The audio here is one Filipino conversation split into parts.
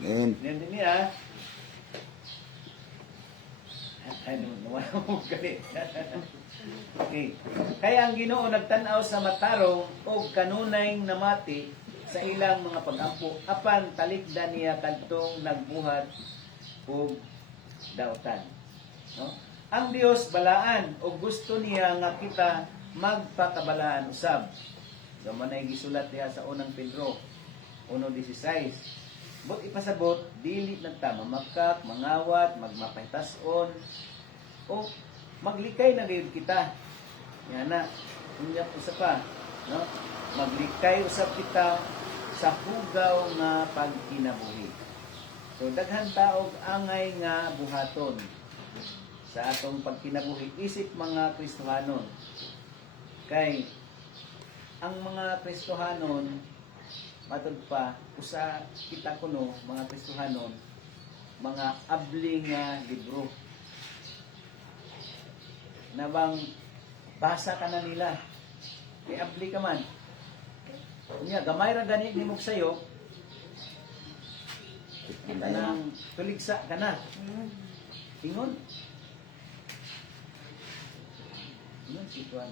Amen. Yan din niya. Ano, nawala mo galit. Okay. Kaya ang Ginoo nagtanaw sa matarong o kanunay namati sa ilang mga pag-ampo apan talikdan niya kadtong nagbuhat og daotan. No? Ang Dios balaan o gusto niya nga kita magpakabalaan usab. Gaman ay gisulat diha sa unang Pedro 1:16. But ipasabot, dili nagtama makak, mangawat, magmapahitason, o maglikay na gayud kita. Yan na, unyap usap pa, no? Maglikay usap kita sa hugaw nga pagkinabuhi. So daghan taog angay nga buhaton sa atong pagkinabuhi isip mga Kristohanon. Kay ang mga Kristohanon matod pa usa kita kuno mga Kristohanon mga abling nga libro na bang basa ka na nila kay abli ka man unya gamay ra gani nimog sayo kanang tuligsa ka na ingon si Juan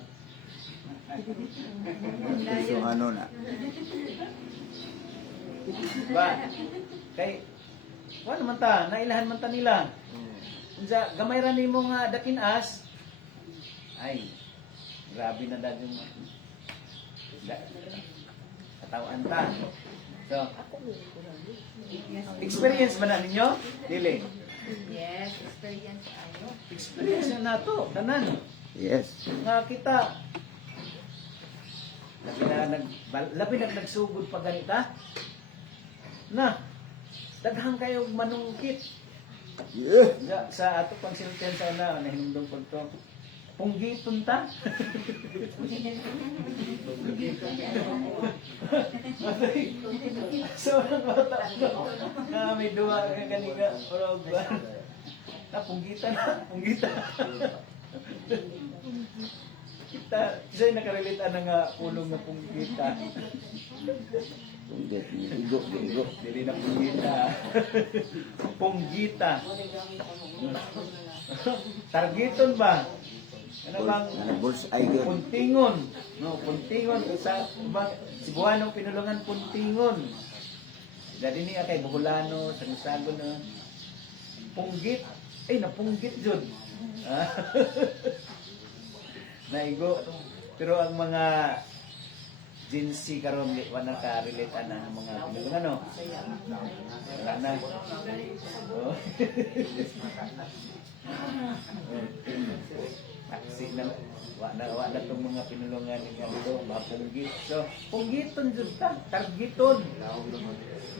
So ano na? ba kay wala man ta nailahan man ta nila unsa gamay ra nimo nga dakinas ay grabe na dad yung katawan ta so experience ba na ninyo dili Yes, experience ayo. experience na nato tanan Yes. nga kita labi na nagsugod pa ganita na daghang kayo manungkit Yeah. sa ato pang sinultiyan na nahinumdong pag to punggiton ta so ang bata na may duwa ka ganiga orog ba na punggitan kita sa'yo nakarelate nga ulong na punggita Punggit, igo. dili na punggita punggita targeton ba ano bang Bullseye yun. puntingon no puntingon sa ba Cebuanong pinulungan puntingon dadi niya kay Buholano sa Nusagon na punggit ay napunggit jud naigo pero ang mga Gen Z karon di wala ka relate ana ang mga pinulungan no wala na oh. Aksi na wala tong mga pinulungan ni dito mapunggit so punggiton jud ta targeton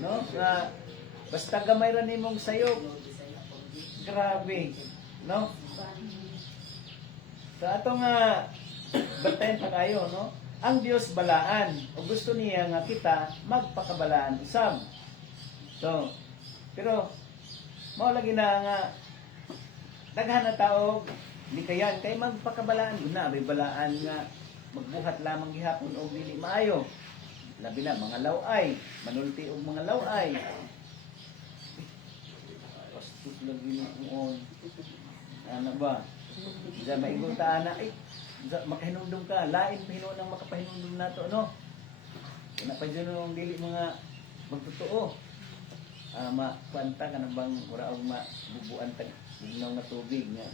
no nga basta gamay ra nimong sayop grabe no sa atong bantayan pa kayo no ang Dios balaan o gusto niya nga kita magpakabalaan usab so pero mao lagi na nga daghan na tao likayan kay magpakabalaan guna may balaan nga magbuhat lamang gihapon og dili maayo labi na mga laway manulti og mga laway pastos lang ginoon ano ba sa maigo ta ana ay makahinumdum ka lain pahinuon ang makapahinumdum nato no na pa dyan ang dili mga magtotoo mapanta ka na bang uraog mabubuan tag Bignaw nga tubig nga.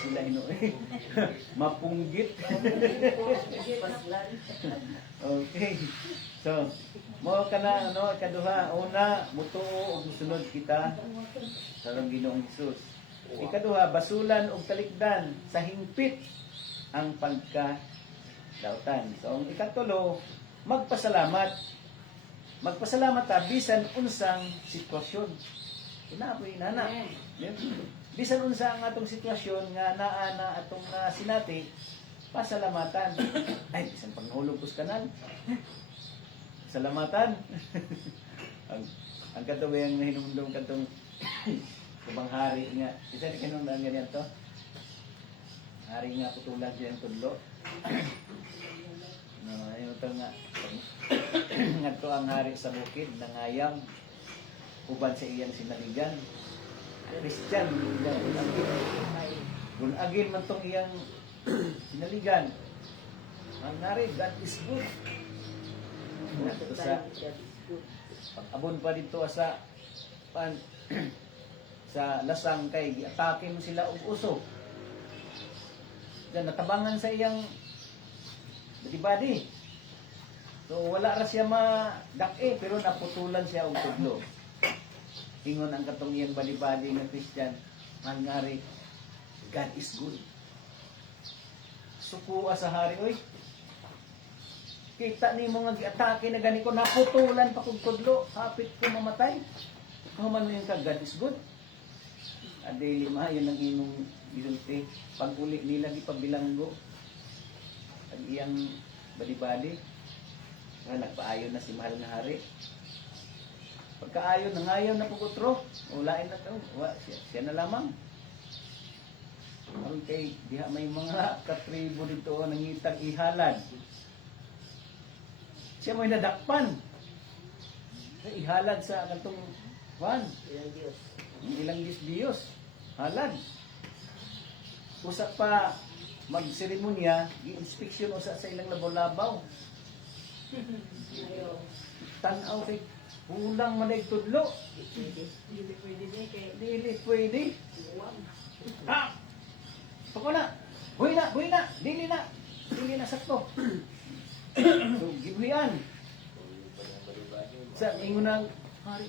Sila mapunggit. Okay. So, mo ka na kaduha una mutuo og musunod kita sa Ginoong Hesus. Ikaduha basulan og talikdan sa hingpit ang pagkadautan. So, ang ikatulo magpasalamat. Magpasalamat ta bisan unsang sitwasyon. Inapoy nana. Bisan unsa ang atong sitwasyon nga naa na atong sinati, pasalamatan. Ay, bisan panghulog kus kanan. Salamatan. ang katuwi ang nahinumdum katong kubang hari nga. Isa ni kanong ganyan to. Hari nga putulan diyan tudlo. No, ayun to nga. Ngadto ang hari sa bukid nangayam uban sa iyang sinaligan. Christian, gunagin man tong iyang sinaligan. Ang nari, God is good. Ito sa pag-abon pa dito sa sa lasang kay giatake mo sila og uso. Diyan natabangan sa iyang body. So wala ra siya madaki pero naputulan siya og tudlo. Ingon ang katong iyang body nga Christian, mangari God is good. Sukuha sa hari oy. Kita ni mo nga giatake na gani ko naputulan pa kog tudlo, hapit ko mamatay. Human mo yung ka God is good. Adeli maayo ng imong gisulti pag uli nila gipabilanggo. Ang iyang badi-badi nagpaayon na si mahal na hari. Pagkaayon, nangayon na pugutro. Ulain na ito. Siya na lamang. Maroon kay, diha may mga katribo dito nangitag ihalad. Siya mo'y nadakpan. Ihalad sa kantong Juan. Ilang Diyos. Halad. Usa pa magseremonya, i-inspeksyon usa sa ilang labaw-labaw. Tanaw kay kulang man ay tudlo. Dili pwede. Ah! Pako na. Buhay na. Dili na sakto. So, gibuyan. Sa ingon ng hari.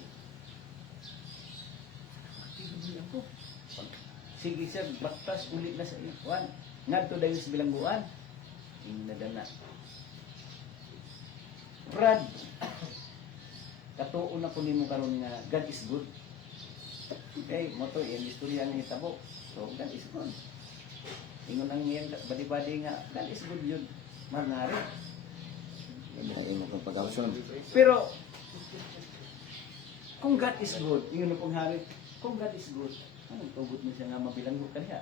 Ako. Sige siya, baktas ulit na sa iwan. Ngadto dayon sa bilangguan. Inadana. Brad, katuon na po nimo karon nga God is good. Okay, mo to yung istorya ni Tabo. So God is good. Ingon ang iyang badi-badi nga God is good yun. Manari. Hindi mo kang pag-aksyon. Pero kung God is good, ingon na pong hari, kung God is good, anong tugot mo siya nga mabilanggo kaniya?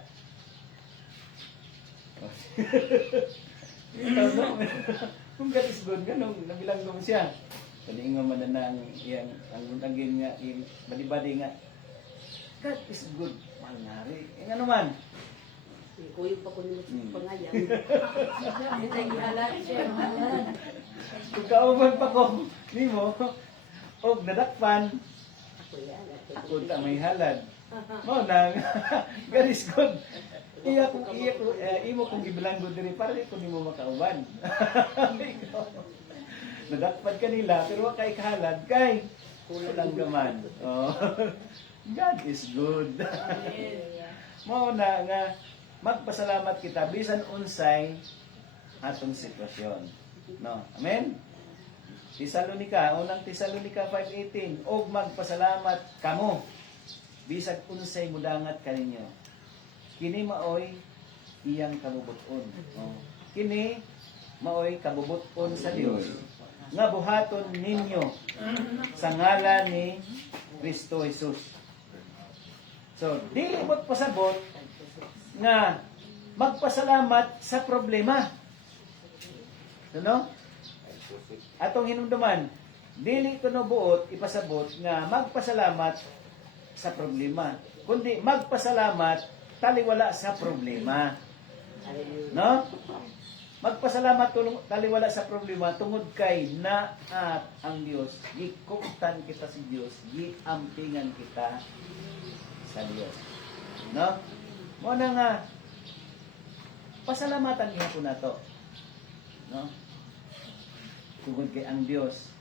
Kung God is good, ganun, nabilanggo mo siya. Paniingon man na ang iyang ang agin nga, yung badi-badi nga, God is good, manari. Nga naman. Kuyo pa ko nimo pangayan. Kung kauban pa ko, nimo, og nadakpan, ako ta may halad. Mo nang God is good. Imo kung gibilanggo diri para ko nimo makauban. Nadakpan kanila pero wa kay kahalad kay kulang gaman. Oh. God is good. Mo na nga magpasalamat kita bisan unsay atong sitwasyon. No, amen. Unang Tesalonica 5:18, og magpasalamat kamo bisag unsay mudangat kaninyo. Kini maoy iyang kabubuton. Oh. Kini maoy kabubuton sa Dios nga buhaton ninyo sa ngalan ni Kristo Jesus. So, dili mo't pasabot nga magpasalamat sa problema. Ano? Atong hinumduman, dili ko no buot ipasabot nga magpasalamat sa problema, kundi magpasalamat taliwala sa problema. No? Magpasalamat taliwala sa problema tungod kay na at ang Dios, gikuptan kita si Dios, giampingan kita sa Dios. No? Mo na nga pasalamatan niya po na to. No? Tungod kay ang Dios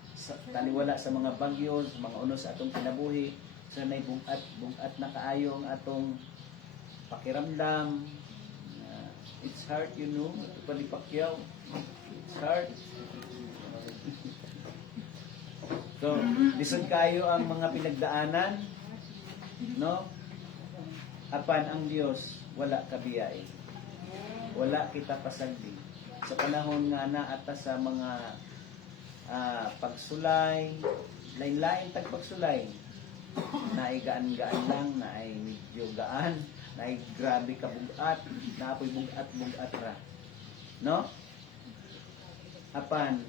taliwala sa mga bagyo, sa mga unos sa atong kinabuhi, sa nay bugat na kaayo ang atong pakiramdam. It's hard, you know, ito palipakyaw. It's hard. So, lisod kayo ang mga pinagdaanan, no? Apan ang Dios wala kabiyay. Wala kita pasagdi. Sa panahon nga naata sa mga pagsulay, lain-lain tag pagsulay. Naay gaan-gaan lang, naay medyo gaan, naay grabe ka bugat, naapoy bugat ra. No? Apan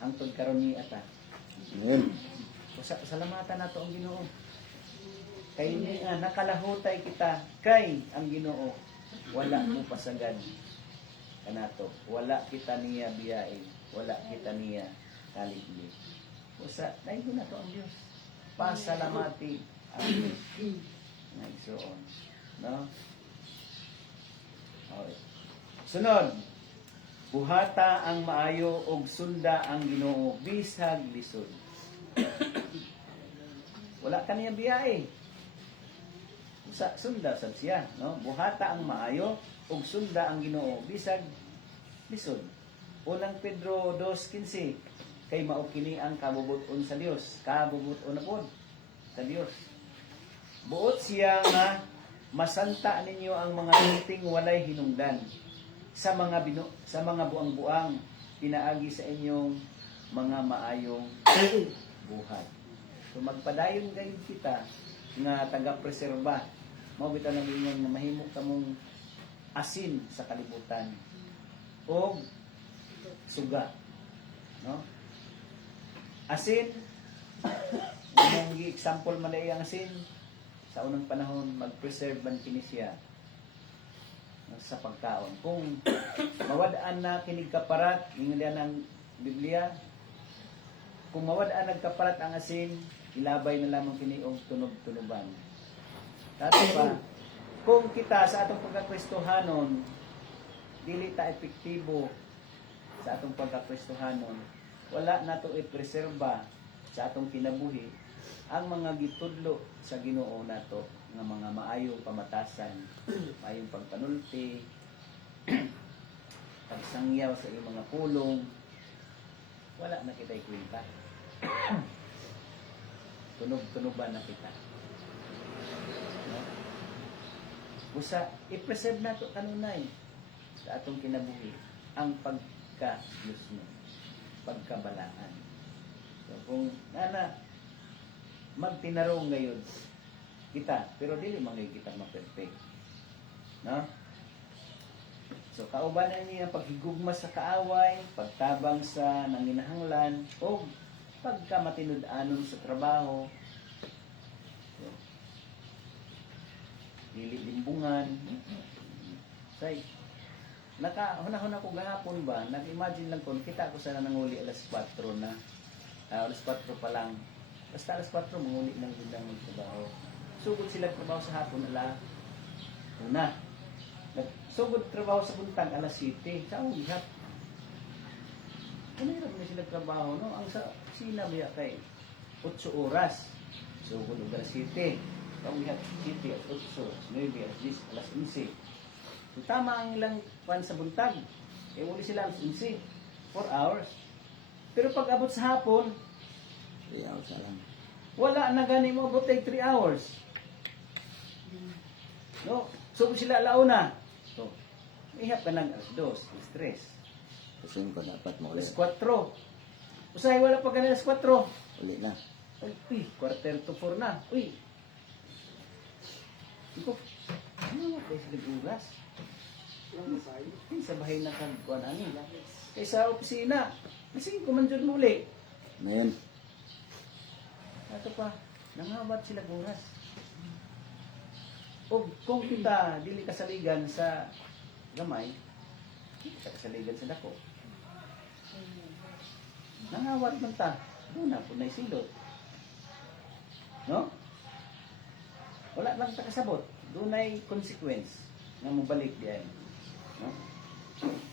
ang pagkaron ni ata. Amen. salamatan nato ang Ginoo. Kay ni nga nakalahutay kita kay ang Ginoo. Wala mo pasagad kanato. Wala kita niya biyain. Wala kita niya kaliglig. Usa, dahil ko na to ang Diyos. Pasalamati ang Diyos. Nagsuon. No? Okay. Sunod. Buhata ang maayo og sunda ang Ginoo bisag lisod. Wala ka niya biyahe. Sunda sab siya, no? Buhata ang maayo ug sunda ang Ginoo bisag lisod. Unang Pedro 2:15 kay mao kini ang kabubuton sa Dios, kabubuton na pod sa Dios. Buot siya nga masanta ninyo ang mga tuting walay hinungdan sa mga buang-buang pinaagi sa inyong mga maayong buhat. So magpadayon gayud kita nga taga-preserba. Mao bitaw nang ingon nga mahimo kamong asin sa kalibutan o suga, no? Asin, ang example man ay ang asin sa unang panahon mag-preserve man kini siya sa pagkaon. Kung mawadaan na kinig kaparat, ingon ang Biblia, kung mawadaan nagkaparat ang asin, ilabay na lamang kini og tunog-tunuban. Dato pa, kung kita sa atong pagkakristohanon, dili ta epektibo sa atong pagkakristohanon, wala nato i-preserba sa atong kinabuhi ang mga gitudlo sa Ginoo nato nga mga maayong pamatasan, maayong pagpanulti, pagsangyaw sa iyong mga pulong, wala na kita'y kwenta. Tunog-tunuban na kita. No? Busa, i-preserve nato kanunay sa atong kinabuhi ang pagka-Diyos mo, pagkabalaan. So kung magtinarong ngayon kita, pero dili man ngayon kita ma-perfect. No? So kaubanan niya paghigugma sa kaaway, pagtabang sa nanginahanglan, o pagkamatinud-anon sa trabaho. So, dili limbungan. Say, hunahon ako gahapon ba, nag-imagine lang ko, kita ko sana nanguli alas 4 na, alas 4 pa lang. Basta alas 4, manguli ng bindang magtrabaho. Sugod sila trabaho sa hapon, una. Sugod trabaho sa buntag, alas 7. Sa akong ihap. Hirap na sila trabaho, no? Ang sa sinabi kay 8 oras. Sugod alas 7. Sa akong ihap, 7 at 8, 9 at 10, alas 11. So, tama ang ilang pan sa buntag. E uli sila alas 11. 4 hours. Pero pag abot sa hapon, 3 hours na lang. wala na gani mo abot ay 3 hours. No? So sila alauna. So, ihap ka ng alas 2, stress. Kasi ko dapat mo Alas ulit. 4. Usahay wala pa ganun alas 4. Uli na. Uy, quarter to 4 na. Uy. Iko. Ano ba sila oras? Sa bahay na kagkuan ani. Kaysa opisina. Sige, kumandiyon mo uli. Ngayon, Ato pa, nangabat sila oras. O kung kita dili kasaligan sa gamay, kita kasaligan sa dako. Nangawat man ta, doon na po na isilot. No? Wala lang ta kasabot. Doon ay consequence nga mabalik diyan. No?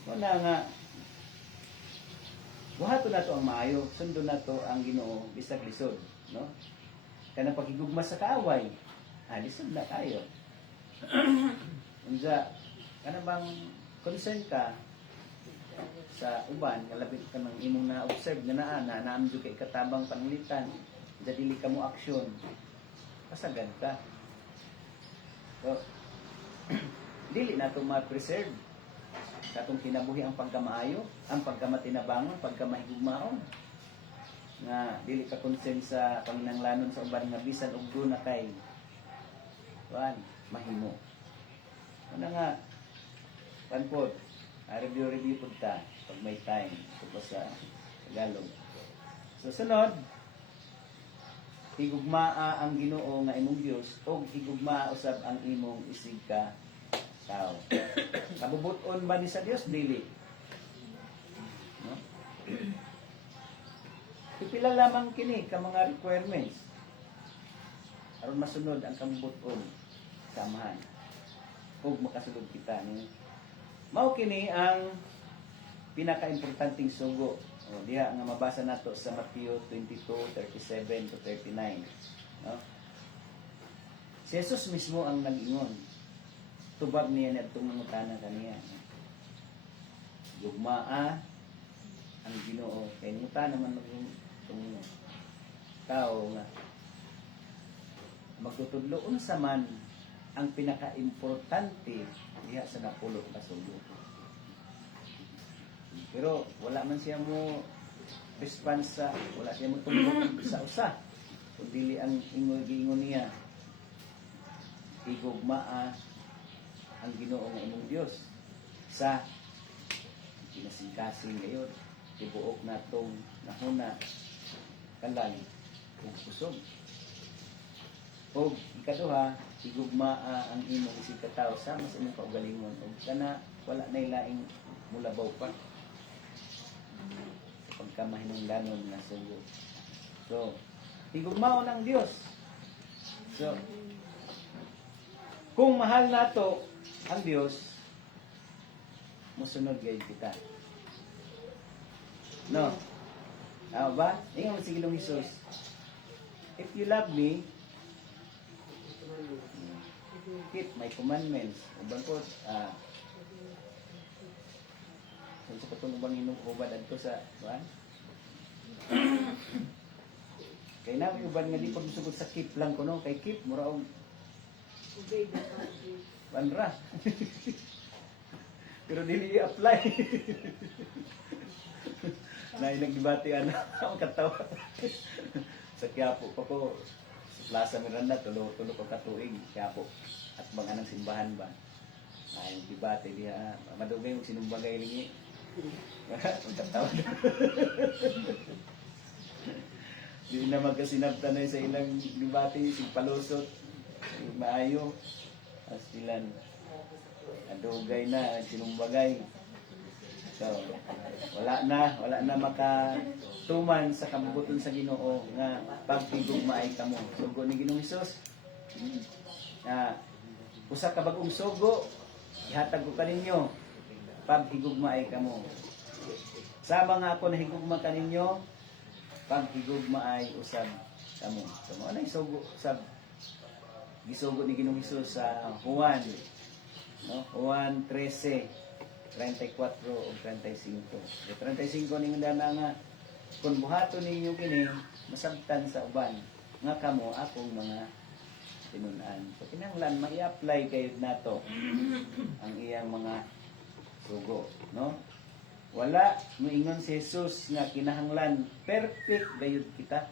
Wala nga. Buhato na to ang maayo, sundo na to ang Ginoo bisag lisod. No? Kana paghigugma sa kaaway, lisod na tayo. Unsa kana bang concern ka sa uban nga labi ka nang imong na-observe nga naamdo kay katabang panglitan, dili ka mo aksyon, pasagad ka. So, dili na ito ma-preserve sa atong kinabuhi ang pagkamaayo, ang pagkamatinabangon, pagkamahigugmaon. Nga dili ka concern sa panginanglanon sa uban nga bisan og na kay mahimo. Ano nga panpod, review po ta pag may time ito pa sa Tagalog. So sunod, higugmaa ang Ginoo nga imong Dios ug higugmaa usab ang imong isig ka tao. Kabubuton ba ni sa Dios dili? No? Pipila lamang kini ka mga requirements aron masunod ang kabubuton sa amahan ug makasulod kita ni mao kini ang pinaka-importanting sugo. O diha nga mabasa nato sa Mateo 22:37 to 39. No? Si Jesus mismo ang nag-ingon. Tubag niya niadtong mangutana kaniya. Gugmaa ang Ginoo kay muta naman itong tao nga magtutudlo unsa man ang pinaka-importante diha sa napulo ka sugo. Pero wala man siya mo response sa, wala siya mo tumulong sa usa. Kung dili ang ingon niya, igugmaa ang Ginoo nga imong Dios sa kinasingkasing ngayon, ibuok natong nahuna kalag ug kusog. O ikaduha, igugmaa ang imong isig ka tawo sama sa imong kaugalingon ug kana wala na ilaing mulabaw pa pagkamahinungdanon na sugo. So, higugmao ng Dios. So, kung mahal nato ang Dios, musunod gayud kita. No? Tama ba? Ingon si Ginoong Hesus, if you love me, keep my commandments. Ubang ko, kung sa katong ubang inubad adto sa kuan. Kay na uban nga di pag sugod sa keep lang kuno kay keep mura og Obey the Lord. banra. Pero dili i-apply. Na nagdebate ana ang katawa. Sa Quiapo pa ko sa Plaza Miranda tulo ko katuig Quiapo at mga nang simbahan ba. Ay debate diha madugay og sinumbagay lingi. Ang katawa. Di na magkasinabtanay sa ilang debate sing palusot maayo as silan adugay na sinumbagay. So, wala na makatuman sa kabubuton sa Ginoo nga pagtigugmaay kamo. Sugo ni Ginoong Hesus. Usa ka bag-ong sugo ihatag ko kaninyo paghigugmaay kamo. Sama nga ako na higugma kaninyo paghigugmaay usab kamo. So, ano yung sugo usab gisugo ni Ginoong Hesus sa Juan, no? Juan 13:34 o 35. Yung 35 ninyo dana nga, kung buhato ninyo kini, masabtan sa uban, nga kamo akong mga tinunan. So, kinahanglan, ma-i-apply kayo nato ang iyang mga sugo. No? Wala, muingon si Jesus nga kinahanglan, perfect gayud kita.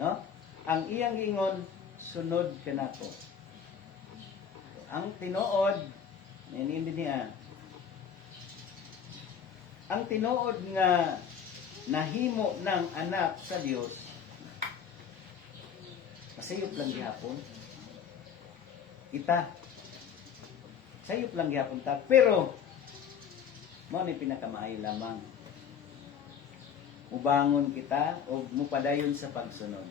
No? Ang iyang ingon, sunod ka nato. Ang tinuod, hindi niya, ang tinuod nga nahimo ng anak sa Dios masayop lang gihapon kita sayop lang gihapon ta pero mao ni pinakamaayo lamang ubangon kita o mupadayon sa pagsunod.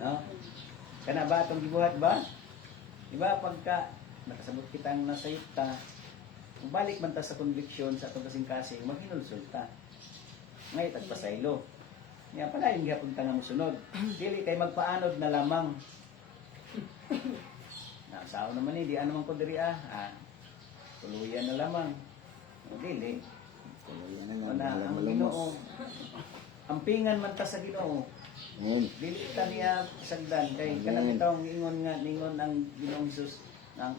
No? Kana ba atong gibuhat ba? Diba pagka nakasabot kitang nasayop ta balik man ta sa conviction sa atong kasing-kasing, maghinulsol ta. Ngay tagpasaylo. Nga pala yung gihapon ta nga mosunod. Dili kay magpaanod na lamang. Sao naman di ano man ko diri tuluyan na lamang. Dili. Tuluyan na nga. Wala ang Ginoo. Ampingan man ta sa Ginoo. Amen. Dili ta niya sagdan kay kanang taong ingon ang Ginoong Hesus nang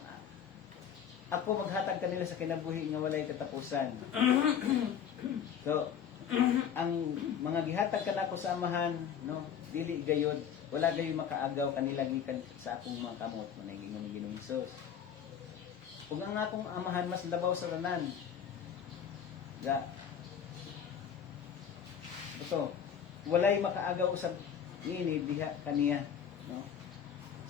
ako maghatag kanila sa kinabuhi nga walay katapusan. So, ang mga gihatag kanako sa amahan, no, dili gayod, wala gayon makaagaw kanila gikan sa akong mga kamot manay ingon ni Ginoong Hesus. Ug ang akong amahan mas labaw sa tanan. Ito, walay makaagaw sa niini diha kaniya, no?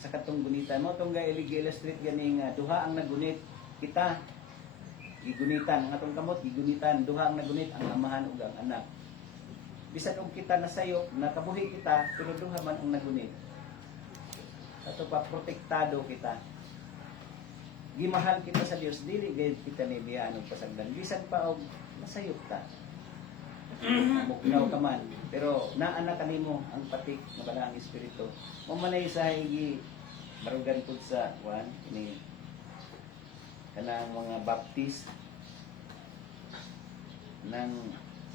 Sa katong gunitan mo tong illustrate gani nga duha ang nagunit kita gigunitan ang atong kamot gigunitan duha ang nagunit ang amahan ug ang anak. Bisan og kita nasayop nakabuhi kita pero duha man ang nagunit. Ato pa protektado kita. Gimahal kita sa Dios dili gayud kita ni biyan og pasagdan bisan pa og nasayop ta. Muknaw ka man pero naa na kanimo ang patik nga balaang espiritu. Mo manay sa higi barugan pud sa kuan ini kanang mga baptist ng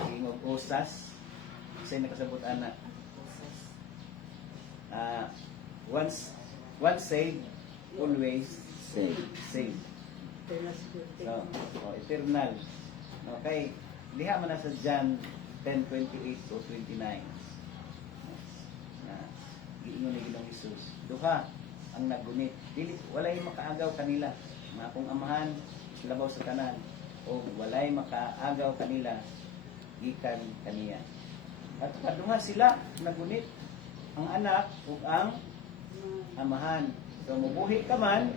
ingog usas say nakasabot ana once saved always saved so eternal okay diha man na sa John 10:28 to 29 na giingon ni Ginoong Hesus duha ang nagunit dili walay makaagaw kanila nga akong amahan labaw sa tanan o walay makaagaw kanila gikan kaniya at padunga sila nagunit ang anak ug ang amahan so mubuhi ka man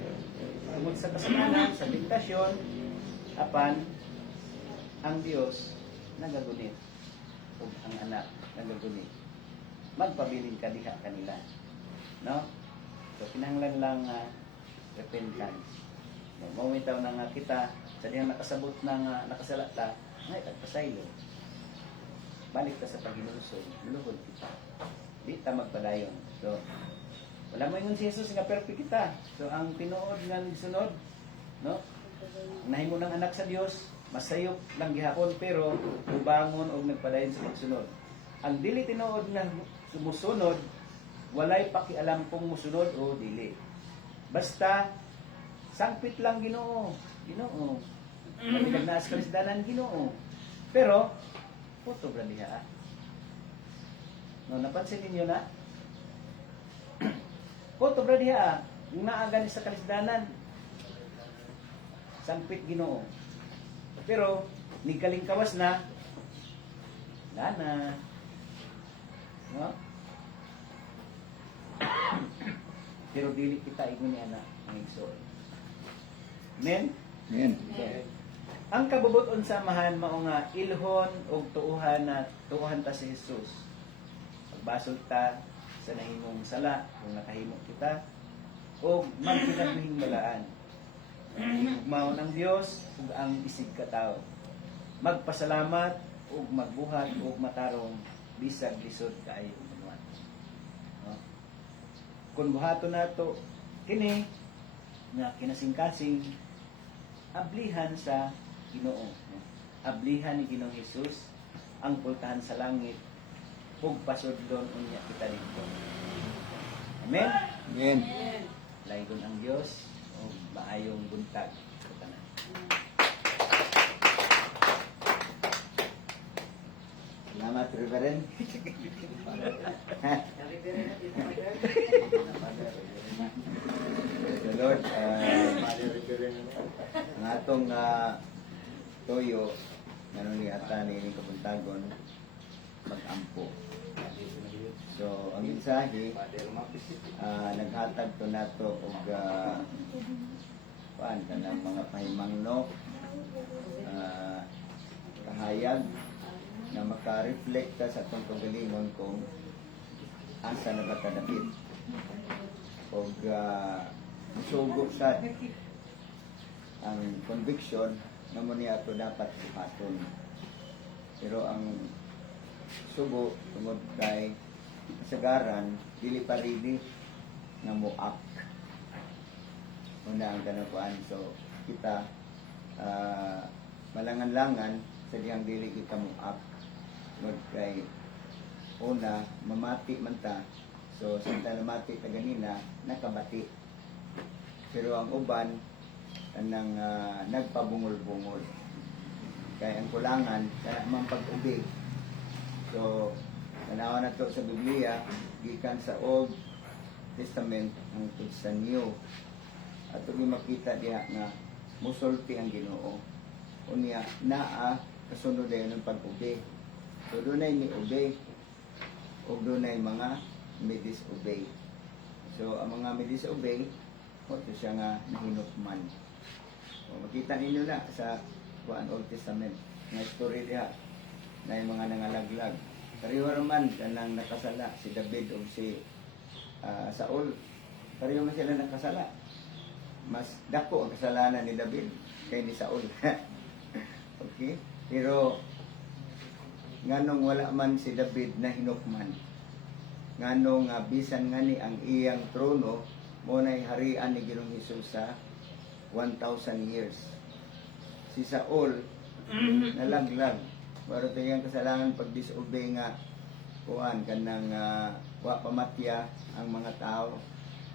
tungod sa kasalanan sa tentasyon apan ang Dios nagagunit ug ang anak nagagunit magpabilin ka diha kanila no so kinahanglan lang repentance no bitaw na nga kita sa diyang nakasabot na nga nakasala ta ngay tagpasaylo balik ta sa paghinunsod luluhod kita di ta magpadayon so wala mo ingon si Jesus nga perfect kita so ang tinuod nga sunod no nahimo ng anak sa Dios masayop lang gihapon pero ubangon og nagpadayon sa pagsunod. Ang dili tinuod nga sumusunod walay pakialam kung musunod o dili. Basta sangpit lang Ginoo. Ginoo. Kami nagnaas kalisdanan Ginoo. Pero puto ra diha. No napansin ninyo na? Puto ra diha. Naa gani sa kalisdanan. Sangpit Ginoo. Pero, nigkaling kawas na, lana. No? Pero dili kita ingon ni ana ang igsoon. Amen? Amen. Okay. Ang kabubuton sa amahan mao nga ilhon og tuuhan na tuuhan ta si Jesus. Pagbasol ta sa nahimong sala kung nakahimo kita o magpinabuhing balaan. Igugmaon ang Dios ug ang isig katao. Magpasalamat ug magbuhat ug matarong bisag lisod kaayo manuan. No? Kung buhaton nato kini nga kinasing-kasing ablihan sa Ginoo. No? Ablihan ni Ginoong Hesus ang pultahan sa langit ug pasudlon unya kita dito. Amen. Amen. Laygon ang Dios o maayong buntag sa tanan. Salamat, Reverend. The Lord, ang atong toyo, nanuniatan ni kabuntagon, mag-ampo. So, ang mensahe, naghatag to nato og kanang mga pahimangno, kahayag na maka-reflect sa atong kagalingon kung asa nagkadapit. Og sugo sa ang conviction na mo niya ito dapat buhaton. Pero ang sugo tungod kay kasagaran dili pa ready nga mo-act. Una ang kanakuan. So kita malangan-langan sa diyang dili kita mo-act. Tungod kay una mamati man ta. So sa mati ta ganina nakabati. Pero ang uban anang nagpabungol-bungol. Kaya ang kulangan sa namang pag-ubi. So, nanawa na to sa Biblia, gikan sa Old Testament hangtod sa New. At ito makita diha nga musulti ang Ginoo. Unya, naa kasunod na yun ng pag-ubi. So, doon ay ni ubi. O doon ay mga may disobey. So ang mga may disobey, ito siya nga nahinukman. O, makita ninyo na sa Old Testament nga story diha na yung mga nangalaglag. Pareho naman kanang nakasala si David o si Saul. Pareho man sila nakasala. Mas dako ang kasalanan ni David kay ni Saul. Okay? Pero nganong wala man si David na hinukman. Nganong bisan nga ni ang iyang trono mo na harian ni Ginoong Hesus sa 1,000 years. Si Saul nalaglag. Pero tayang kasalanan pag disobey nga kuan kanang wa pamatya ang mga tao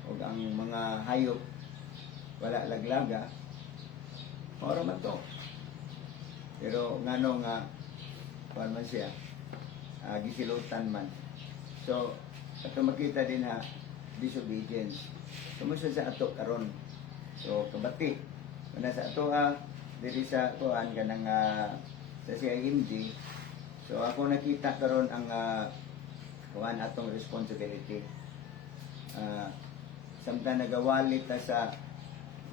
o ang mga hayop wala laglaga. Oro man to. Pero ngano nga kuan man siya gisilutan man. So ato makita din ha disobedience. Kumusta sa ato karon? So kabati kuna sa ato diri sa kuan kanang sa CIMG. So ako nakita karon ang kuan atong responsibility. Samtang nagawali ta sa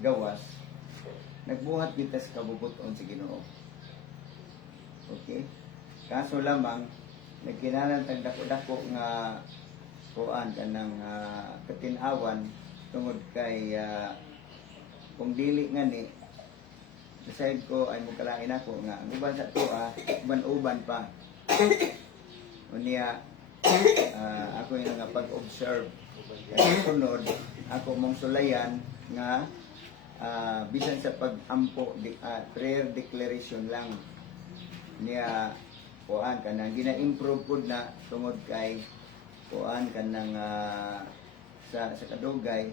gawas, nagbuhat kita sa kabubuton sa Ginoo. Okay? Kaso lamang nagkinanan tag dako-dako nga kuan kanang katinawan tungod kay kung dili nga ni decide ko ay mukalain ako nga ang uban sa to uban pa unya ako yung nga pag-observe kaya sunod ako mong sulayan nga bisan sa pag-ampo prayer declaration lang niya kuan kanang gina-improve pud na tungod kay kuan kanang sa kadugay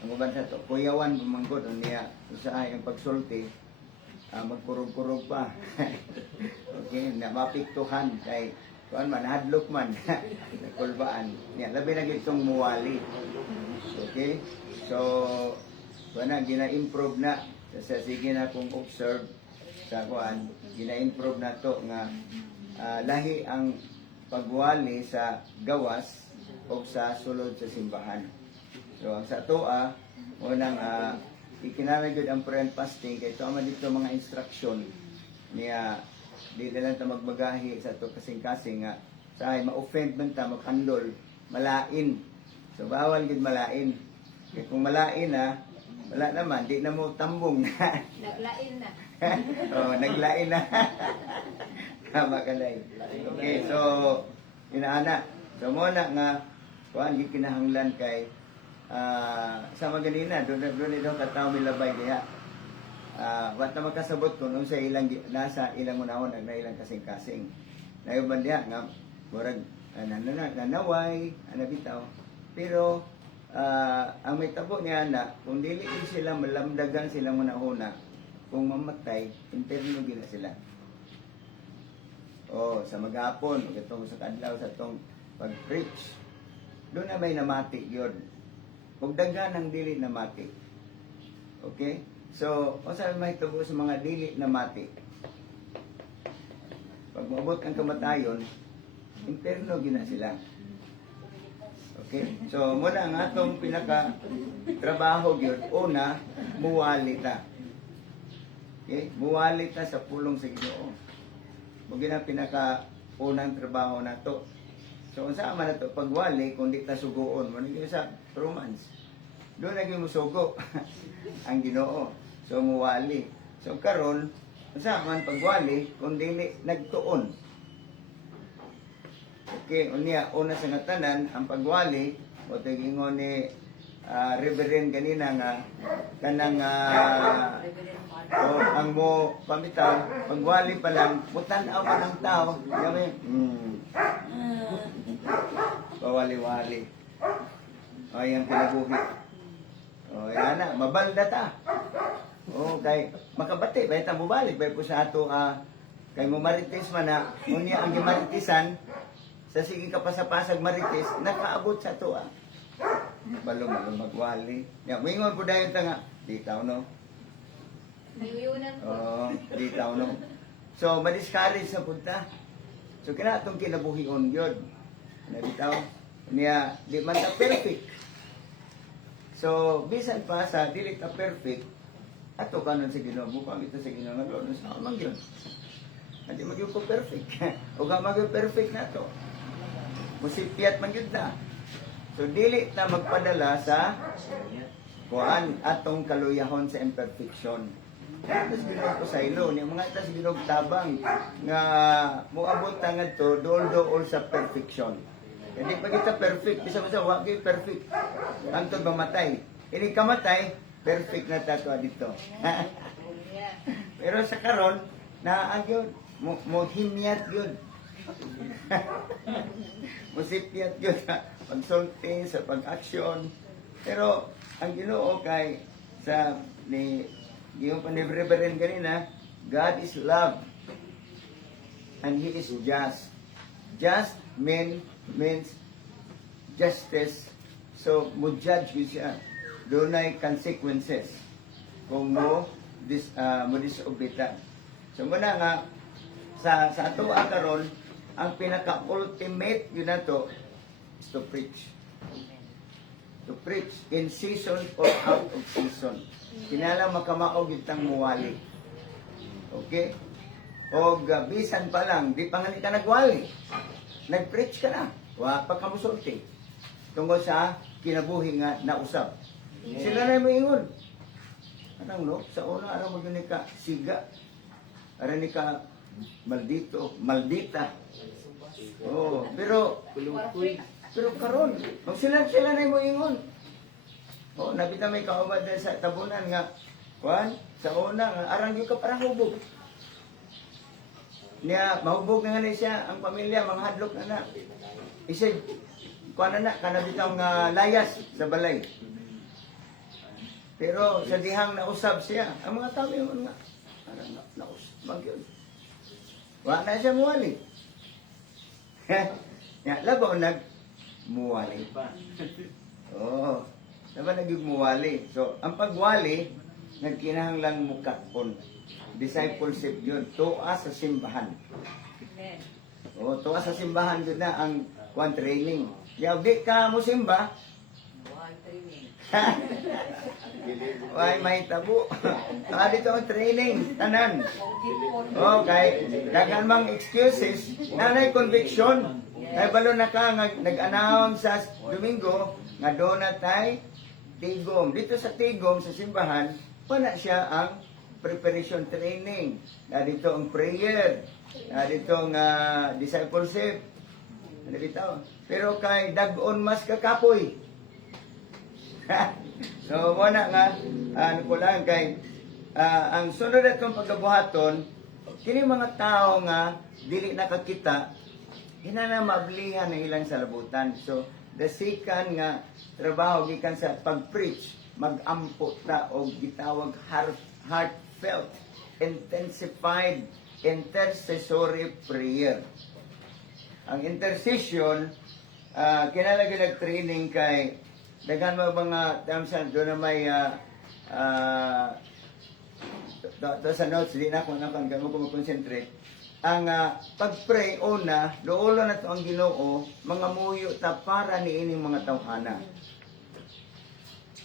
ang uban sa to kuyawan bumanggod niya usahay ang pagsulti magkurog-kurog pa. Okay, na mapiktuhan kay kuan man hadlok man kulbaan. Nya labi na gitong muwali. Okay? So kuan gina-improve na sa sige na kong observe sa kuan, gina-improve na to nga lahi ang pagwali sa gawas o sa sulod sa simbahan. So ang sa toa unang ikinalagod ang prayer and fasting kay ito man dito mga instruction niya di na lang ta magbagahi sa to kasing-kasing nga sa ma-offend man ta makandol malain. So bawal gid malain. Kaya kung malain wala naman di na mo tambong na. Naglain na. Naglain na. Tama ka day. Okay, so inaana. So mo na nga kuan gi kinahanglan kay sa maganina doon ito katao milabay diha. Wat na magkasabot kung sa ilang nasa ilang unahon na ilang kasing-kasing. Nayuban diha nga murag nanaway bitaw. Pero ang may tabo niya na kung dili sila malamdagan silang unahuna kung mamatay interno gina sila. Sa maghapon ug sa kadlaw sa tong pag-preach doon na may namati gyud. Kung daghan ang dili na mati. Okay? So, unsa may tubo sa mga dili na mati? Pag maabot ang kamatayon, interno gina sila. Okay? So, muna ang atong pinaka trabaho gyud una muwali ta. Okay? Muwali ta sa pulong sa Ginoo. Mo gina pinaka unang trabaho nato. So, unsa man nato pagwali kung di ta sugoon mo ni sa Romans. Doon naging musugo ang Ginoo. So muwali. So karon unsa man pagwali kung dili nagtuon. Okay, unya una sa ngatanan ang pagwali o gingon ni Reverend kanina nga kanang ang mo pamitaw pagwali pa lang mutan-aw pa ng tao kami pawali-wali ay ang pinabuhi yan na mabalda ta kay makabati bay ta mubalik bay po sa ato kay mo marites man na unya ang gimaritisan sa sige kapasapasag marites nakaabot sa ato balong magwali ya mingon po dayon ta nga di taw no Nayuyunan ko. di taw no so ma-discourage sa punta so kina atong kinabuhion gyud na bitaw Niya, di man ta perfect. So, bisan pa sa dili ta perfect, ato kanon sa Ginoo, bukang ito sa Ginoo nga Lord, sa man gyud. Hindi magyud ko perfect. O ga magyud perfect na to. Musipyat man gyud na. So, dili ta magpadala sa kuan atong kaluyahon sa imperfection. Tapos Ginoo ko sa ilo, ni mga tas Ginoo tabang nga moabot ta ngadto dool sa perfection. Hindi pa kita perfect, bisa-bisa wa gyud perfect. Hangtod mamatay. Ini kamatay, perfect na tato dito. Yeah. Pero sa karon na gyud mo himyat gyud. Musipyat gyud sa pagsulti, sa pag-action. Pero ang Ginoo kay sa ni yung panibreberin kanina, God is love and He is just. Just means justice. So, mo judge yun siya. Doon ay consequences kung mo disobey ta. So, muna nga, sa ato karon ang pinaka-ultimate yun na to is to preach. To preach in season or out of season. Kinala makamaog itang muwali. Okay? O bisan pa lang, di pa nga ka nagwali. Nag-preach ka na. Wa pa ka musulti. Tungkol sa kinabuhi nga nausap. Sila na mo ingon. Anong no? Sa una, araw mo yun ka siga. Araw ni ka maldita. Oh, pero karon, kung sila na mo ingon. Oh, nabita may kaubad sa tabunan nga, kuan, sa una nga arang gyud ka para hubog. Niya mahubog na nga siya ang pamilya, mga hadlok na. Isig kuan na kanabitaw nga layas sa balay. Pero sa dihang nausab siya, ang mga tao yung nga arang nausab gyud. Wa na siya muwali. Ya, labaw muwali. Oh. Dapat nagigmuwali. So, ang pagwali, nagkinahanglang mukakon. Discipleship yun. Tuwa sa simbahan. Amen. O, tuwa sa simbahan yun na ang one training. Yaw, di ka mo simba. One training. Why, may tabo. Dito ang training. Tanan. Okay. Dagan mang excuses. Nanay conviction. Ay balo na ka, nag-announce sa Domingo, nga doon na tayo tigom. Dito sa tigom, sa simbahan, pana siya ang preparation training. Na dito ang prayer. Na dito ang discipleship. Ano dito? Pero kay dag-on mas kakapoy. So, muna nga, ano ko lang kay, ang sunod itong pagkabuhaton, kini mga tao nga, dili nakakita, hinana mablihan ng ilang salabutan. So, the second nga, trabaho gikan sa pag-preach, mag-ampo ta o gitawag heartfelt, intensified, intercessory prayer. Ang intercession, kinalagay nag-training kay daghan mga terms doon na may sa notes, di na ako mag-concentrate. Ang pag-pray, una, doolo na to ang Ginoo, mga muyo ta para ni ining mga tawhana.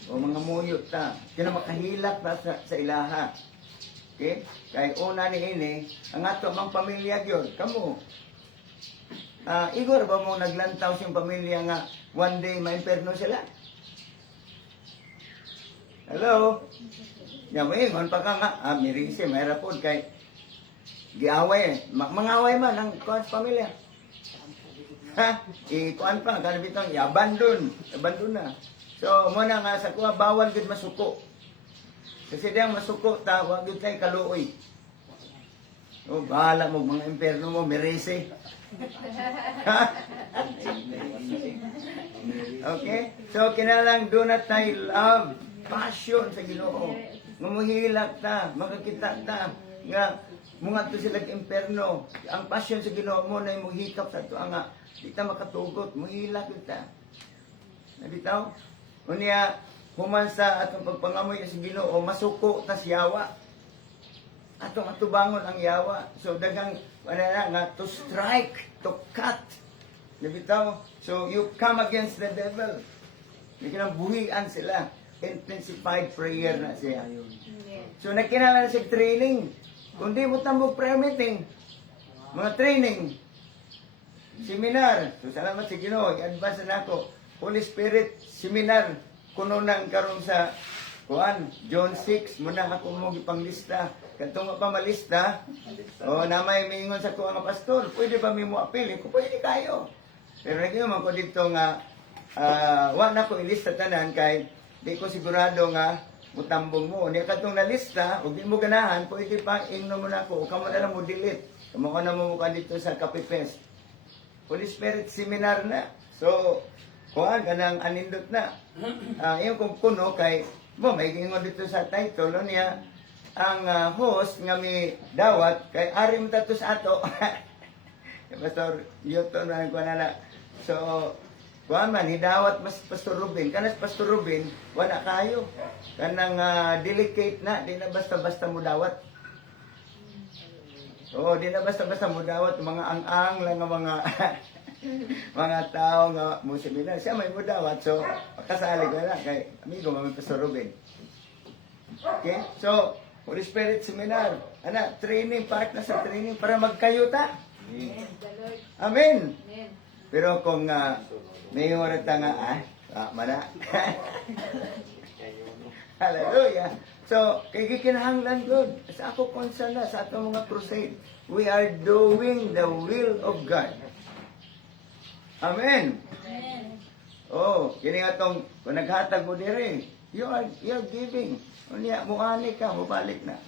O mga muyo ta, kina makahilak ta sa ilaha. Okay? Kay una ni ini, ang ato mang pamilya gyud, kamo. Igor ba mo naglantaw siyang pamilya nga one day maimperno sila? Hello? Yamin, man pa ka nga, mirisi, mayra po kay giaway, mangaway man ang kuan sa pamilya. Ha? Kuan pa, kanabitang i-abandon na. So, muna nga sa kuha, bawal gud masuko. Kasi diyang masuko, wag gud kay kaluoy. O, bahala mo, mga imperno mo, mirisi. Ha? Okay? So, kinalang do not tayo love, passion sa Ginoo. Ngumuhilak ta, makakita ta, nga, mga to sila imperno. Ang passion sa Ginoo mo na muhikap sa ito nga. Di ta makatugot, muhilak kita. Nabitaw? Unya, human sa atong pagpangamoy sa Ginoo, masuko ta siyawa. Atong atubangon ang yawa. So dagang, nga, to strike, to cut. Nabitaw. So, you come against the devil. Hindi ka nang buhian sila. Intensified prayer na siya. Amen. So, nagkinala na siya training. Kung di mo tambog prayer meeting, mga training, seminar. So, salamat sa Ginoo. I-advance na ako. Holy Spirit seminar. Kuno nang karon sa kuan, John 6, muna ako mo gipanglista. Katong nga pa malista, o namay mingon sa kuha nga pastor, pwede ba mi mo apil? Ko pwede kayo. Pero nagyo man ko dito nga wa na ko ilista tanan kay di ko sigurado nga mutambong mo. Ni katong nalista, ug di mo ganahan, pwede pa ingno mo na ko, kamo na lang mo delete. Kamo ko na mo ka dito sa Kapipes. Holy Spirit seminar na. So, kuan kanang anindot na. Yung kung kuno kay mo may gingon dito sa title no niya ang host nga mi dawat kay ari mo tato sa ato. Pastor Yoto na ko na. So kuan man hidawat mas Pastor Ruben kanas Pastor Ruben wala kayo kanang delicate na di na basta-basta mo dawat. Oo, di na basta-basta mo dawat mga ang-ang lang nga mga mga tao nga mo seminar. Siya may mudawat, so kasali ko na kay amigo nga may Pastor Ruben. Okay? So, Holy Spirit seminar. Ana, training, part na sa training para magkayuta. Amen. The Lord. Amen. Amen. Pero kung may oras nga, mana. Hallelujah. So, kay gikinahanglan good. Sa ako concern na sa atong mga crusade, we are doing the will of God. Amen. Amen. Oh, kini nga tong kung naghatag mo diri, you're giving. Unya muani ka, mubalik na.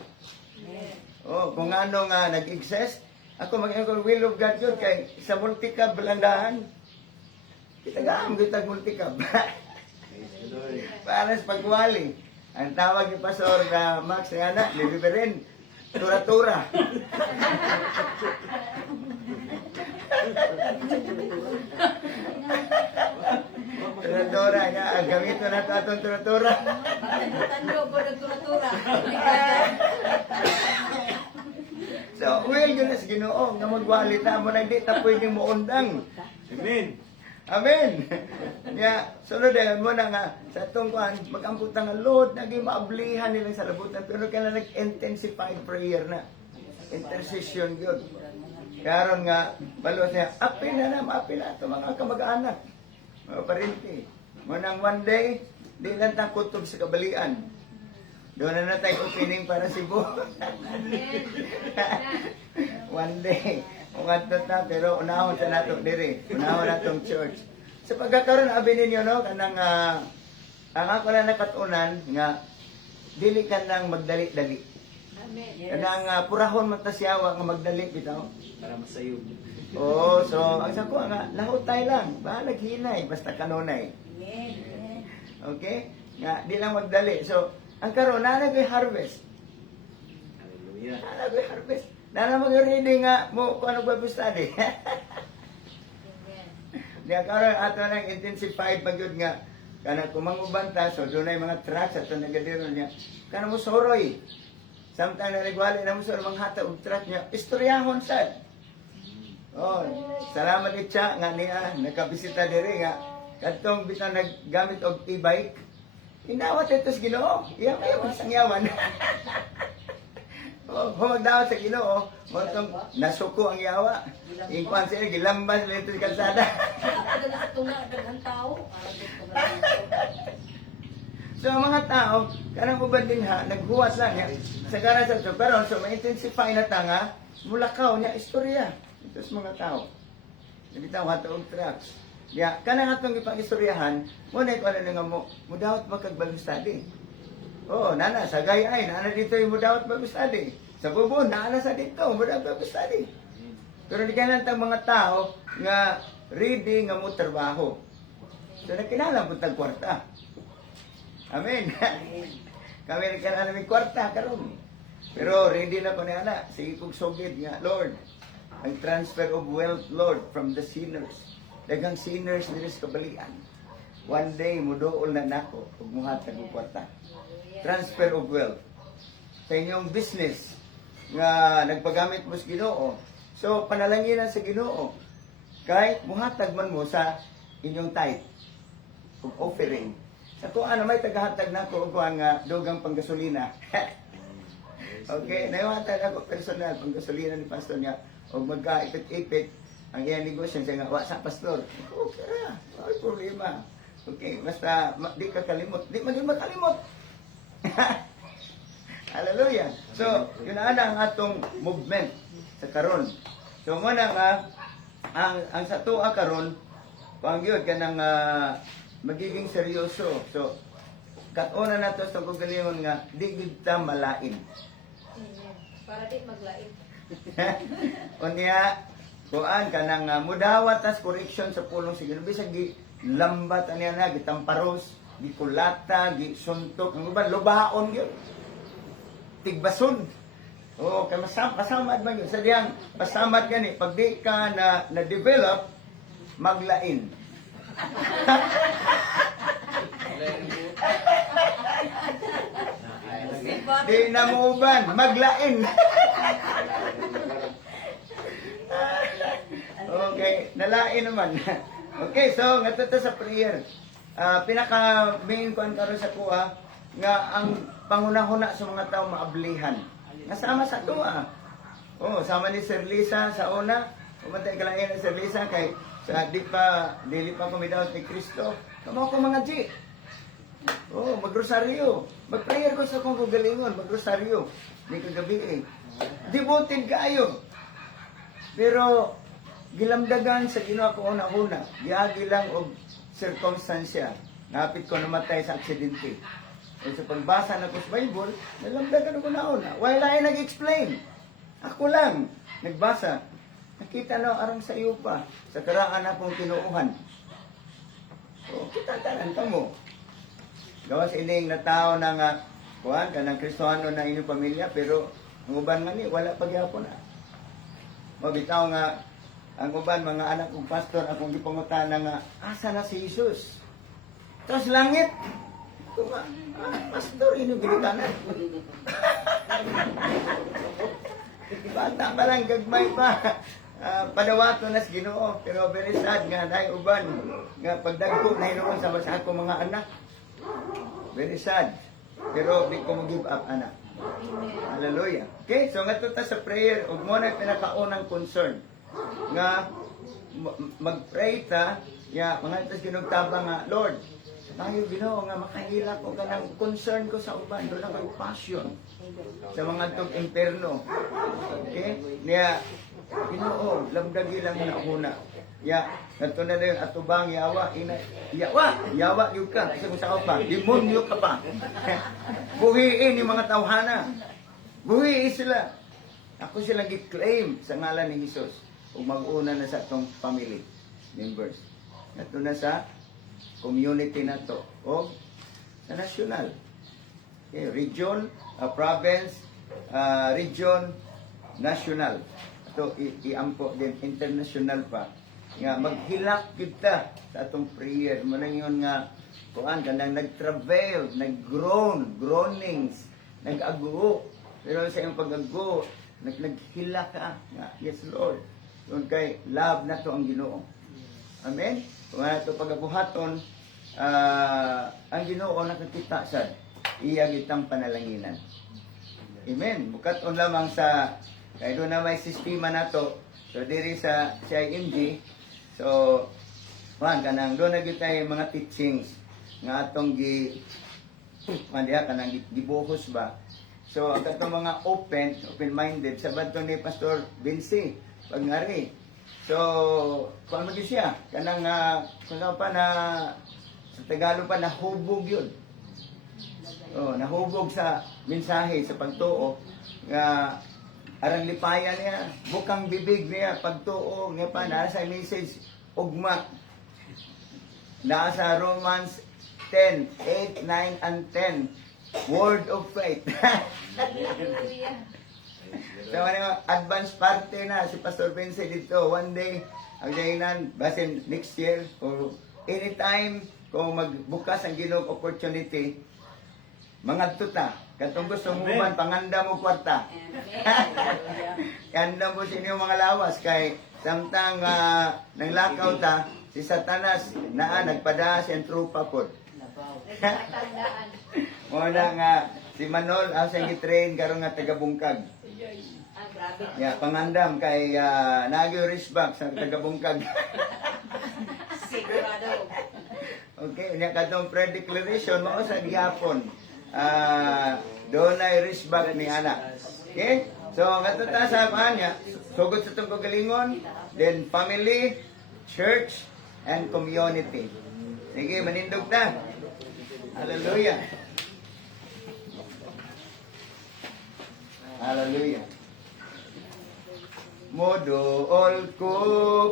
Amen. Oh, kung ano nga nag-exist, ako mag-ingon will of God yun kay sa multicab balandahan. Kita gaam kita multicab. Para sa pagwali. Ang tawag ni Pastor na Max na anak, libiberin, tura-tura. Tura-tura nga, ang gamit na nato atong tura-tura. Tanyo po nagtura-tura. So, well, yun na sa Ginoo, nga magwalita mo na hindi ta pwedeng muundang. Amen. Amen. Nga, sunod mo na nga, sa itong kuhan, mag-amputan nga, Lord, naging maablihan nila sa labutan, pero kaya na nag-intensified prayer na. Intercession yun. Karon nga, balos niya, apil na ito mga kamag-anak. Mga parinti. Munang one day, di lang tang kutob sa kabalian. Doon na tayo opening para Cebu. One day. Ungadtot na, pero unahon sa nato diri. Unahon natong church. Sa pagkakaroon, abi ninyo, no, kanang, ang ako na nakatunan, nga, dili ka nang magdali-dali. Amen. Kanang purahon matasyawa nga magdali, bitaw. Para masayo. Oo, so, ang sa ko, nga, lahutay lang. Bahalag hinay, basta kanunay. Amen. Okay? Nga, di lang magdali. So, ang karon nalagay harvest. Hallelujah. Nalagay harvest. Nala mag-reading nga mo kung ano Bible study. Amen. Diya karon ato nang intensified pagyud nga kana kumangubanta so dunay mga tracks ato nagadiro niya. Kana mo soroy. Samtang narigwali na mo sa mga hata og track niya. Istoryahon sad. Oh, salamat itcha nga niya nakabisita diri nga kadtong bitang naggamit og e-bike. Inawat ito sa Ginoo. Iya kayo sangyawan. Oh, magdawat sa Ginoo, mo tong nasuko ang yawa. Ingkuan siya gilambas dito sa kalsada. Ako na sa tunga daghang tao. So ang mga tao, kanang uban din ha, naghuwas lang niya. Sa karan sa ito, pero so ma-intensify na tanga, mulakaw niya istorya. Ito sa mga tao. Nabitaw nga ito og tracks. Ya, kanang atong ipang-istoryahan, muna ito ano nga mo, mudawat magkagbalong study. Oo, nana, sa gayay, nana dito yung mudawat Bible study. Sa bubon, nana sa dito, mudawat Bible study. Pero di kailan tang mga tao nga ready nga mo trabaho. So nakilala po tag kwarta. Amen. Kami nagkilala ng kwarta karon. Pero ready na ko ni ana, sige kong sugid nga, Lord, ang transfer of wealth, Lord, from the sinners. Daghang sinners diri sa kabalian. One day, muduol na nako ug muhatag og kwarta. Transfer of wealth. Sa inyong business nga nagpagamit mo sa Ginoo. So, panalangin sa Ginoo. Kay muhatag man mo sa inyong tithe ug offering. Sa ko ano may tagahatag nako og ang dugang panggasolina. Okay, naiwatag ako personal panggasolina ni pastor niya og magkaipit-ipit ang iyang negosyo siya nga wa sa pastor. Okay ra, wala problema. Okay, basta di ka kalimot, di man makalimot. Hallelujah. So, yun na ang atong movement sa karon. So, muna nga, ang sa tuwa karon, pang yun, kanang magiging seryoso. So, katuna na to sa kagalingon nga, di kita malain. Amen. Para di maglain. Unya, kuan kanang mudawat as correction sa pulong sige. Bisag gi lambat aniya na, gitamparos, gikulata, gisuntok, ang uban, lubaon yun. Tigbason. Oo, kaya masamad man yun. Sa diyang, masamad gani, pag di ka na-develop, maglain. Di na mo uban, maglain. Okay, nalain naman. Okay, so nga sa prayer. Pinaka main kuan karon sa kuha nga ang pangunahuna sa mga tao maablihan. Nasama sa tuwa. Oh, sama ni Sir Lisa sa una. Umantay ka lang ni Sir Lisa kay sa dili pa kumidawat ni Kristo. Kamo ko mga G. Oh, magrosaryo. Mag-prayer ko sa kong kagalingon, magrosaryo. Di kagabi eh. Devoted kaayo. Pero gilamdagan sa Ginoo ko una-una. Giagi lang og circumstansya. Napit ko namatay sa aksidente. E sa pagbasa na ko sa Bible, nalamdagan ako una-una. Wala ay nag-explain. Ako lang nagbasa. Nakita na arang sa iyo pa. Sa karaan akong kinuuhan. So, kita tanan ka mo. Gawa sa ining na tao na nga, kuhan ka ng Kristohano na inyong pamilya, pero ang uban nga ni, wala pagyapon na. Mabitaw nga, ang uban, mga anak kong pastor, akong gipangutana nga, asa na si Jesus? Tapos langit, pastor, inyong ginitanan. Bata pa lang, gagmay pa. Padawato na sa Ginoo, pero very sad nga, dahil uban, nga pagdagko na hinuon sa basa ko mga anak. Very sad. Pero di ko mag-give up, anak. Hallelujah. Okay, so nga tuta sa prayer, ug mo na pinakaunang concern nga mag-pray ta, ya mga itas ginugtaba nga, Lord, tayo Ginoo nga makahila ko kanang concern ko sa uban, doon ako passion sa mga tong imperno. Okay? Niya Ginoo, lamdagi lang na una. Ya, kanto na rin atubang yawa, yawa yung ka, kasi kung saan pa, demonyo ka pa. Buhiin yung mga tawhana. Buhiin sila. Ako silang gi-claim sa ngalan ni Jesus. Kung mag-una na sa itong family members. Kanto na sa community na to. O sa national. Okay, region, province, region, national. Ito, iampo din, international pa. Nga maghilak kita sa atong prayer. Manang yun nga, kuan ka nang nag-travel, nag-groan, groanings, nag-aguo. Pero sa iyong pag-aguo, naghilak ka. Nga, yes Lord. Yun kay, love na to ang Ginoo. Amen? Kung ano ito pag-abuhaton, ang Ginoo nakakita sa iya gitang panalanginan. Amen? Bukaton lamang sa, kaya doon na may sistema na to, so diri sa CIMG, so, man, kanang doon na tayo mga teachings nga atong mandiha kanang gibuhos ba. So, ang katong mga open-minded, sa bato ni Pastor Vinci, pagngari. So, kung ano siya, kanang, kung ano pa na, sa Tagalog pa, nahubog yun. Oh, nahubog sa mensahe, sa pagtuo, nga, arang lipayan niya, bukang bibig niya, pagtuo niya pa, nasa message, ugma. Nasa Romans 10, 8, 9, and 10. Word of faith. Hallelujah. So, ano, advance party na si Pastor Vince dito. One day, ang dahilan, basin next year, or anytime, kung magbukas ang Ginoo opportunity, mga tuta, katong gusto mo man, panganda mo kwarta. Kanda mo sa inyong mga lawas, kay Samtang nanglakaw ta, si Satanas naa nagpada siyang trupa po. Tandaan. Muna nga, si Manol, siyang gitrain karon nga taga-bungkag. Grabe. Ya, pangandam kay Nagyo Risbak sa taga-bungkag. Sigurado. Okay, niya katong pre-declaration mao sa gihapon. Doon ay Risbak ni anak. Okay? So, katuta sa niya, sugod sa itong kagalingon, then family, church, and community. Sige, manindog ta. Hallelujah. Hallelujah. Modool ko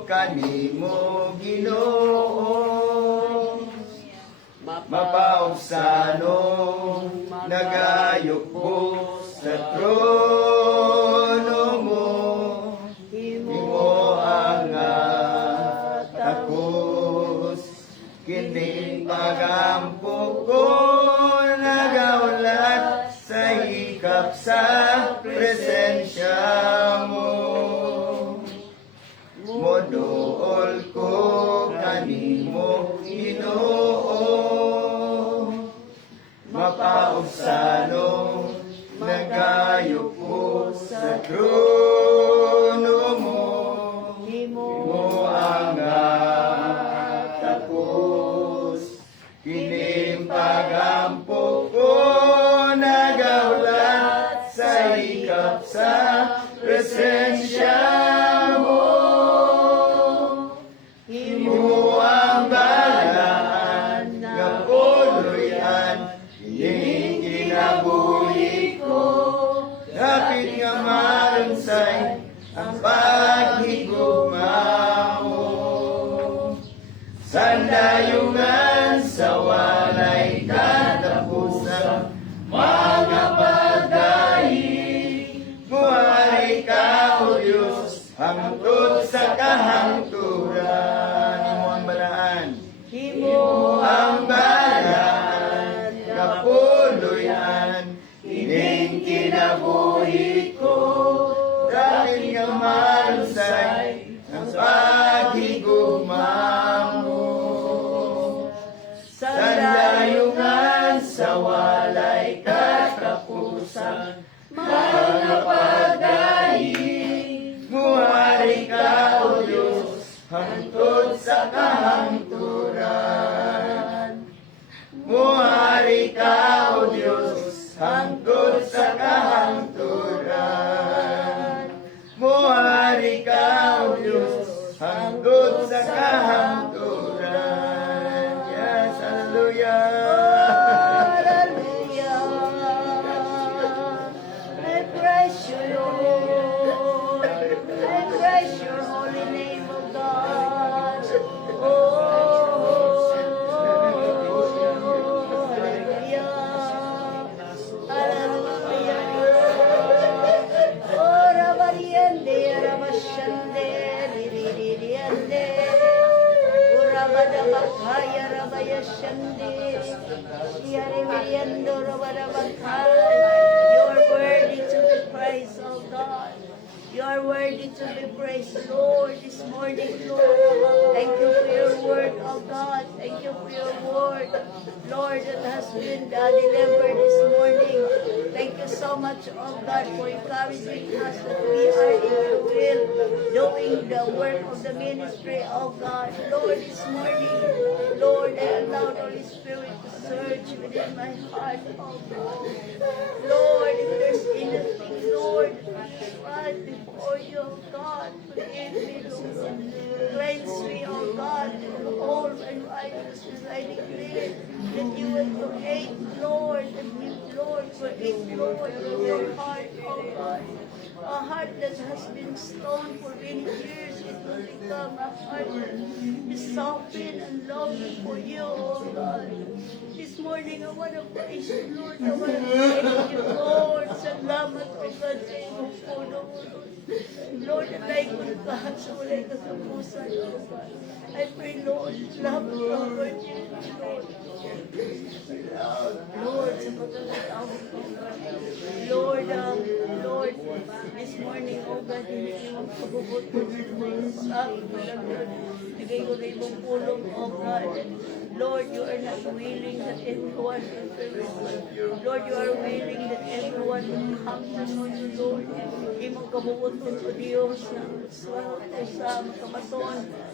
kanimo Ginoo, mapaubsanong nagayok ko sa trono mo. Imo ang takos, kining pagampo ko nagaulat sa hikap sa presensya mo. Modool ko kanimo Ginoo, mapaubsanong nagayok ko sa trono mo. Mo ang tapos, kining pagampo ko nagaulat sa hikap sa presensya mo. Imo ang balaan nga puluyan, ining kinabuhi ko. Dapit nga marunsay ang paghigugma mo. Sandayungan sa walay katapusan, mga pagdahi. Muhay ka, O Diyos, hangtod sa kahangturan. Imo ang balaan. Imo ang balaan, kapuluyan, ining kinabuhi ko. Dahil nga malusay ang paghigugma mo. Sandayungan sa walay katapusan, mga pagdahi. Muhari ka, O Diyos, hangtod sa kahangturan. Muhari ka, O Diyos, hangtod sa kahangturan. Muhari ka, O Diyos, hangtod sa kahangturan. Yes, hallelujah. I praise you, Lord. I praise your holy name, O God. Oh, hallelujah. Hallelujah. Oh, Rabariende, Rabashande, Liriende. Oh, Rabadabakaya, Rabayashande. Yariviriendo, Rabadabakaya. You're worthy to be praised, oh God. You are worthy to be praised, Lord, this morning, Lord. Thank you for your word, oh God. Thank you for your word, Lord, that has been delivered this morning. Thank you so much, oh God, for encouraging us that we are in your will, doing the work of the ministry, oh God. Lord, this morning, Lord, I allow the Holy Spirit to search within my heart, oh God. Lord, if there's anything, Lord, right before you, oh God, forgive me, Lord. Cleanse me, oh God, from all unrighteousness. I declare that you will create, Lord, that you, Lord, create, Lord, in your heart, oh God. A heart that has been stoned for many years, it will become a heart that is softened and longing for you, oh God. This morning, I want to praise you, Lord. I want to thank you, Lord. Salamat po ka sa iyong puno. Lord, alay ko na lahat sa walay katapusan, oh God. I pray, Lord, love of our virginity, Lord. Lord, sa pagkakataon ko, Lord, Lord, This morning, oh God, hindi mo pabubuto sa akin, Lord. Bigay ko na ibang pulong, oh God. Lord, you are not willing that everyone will perish. Lord, you are willing that everyone will come to know you, Lord. Imong kabubuton o Diyos ng sweldo sa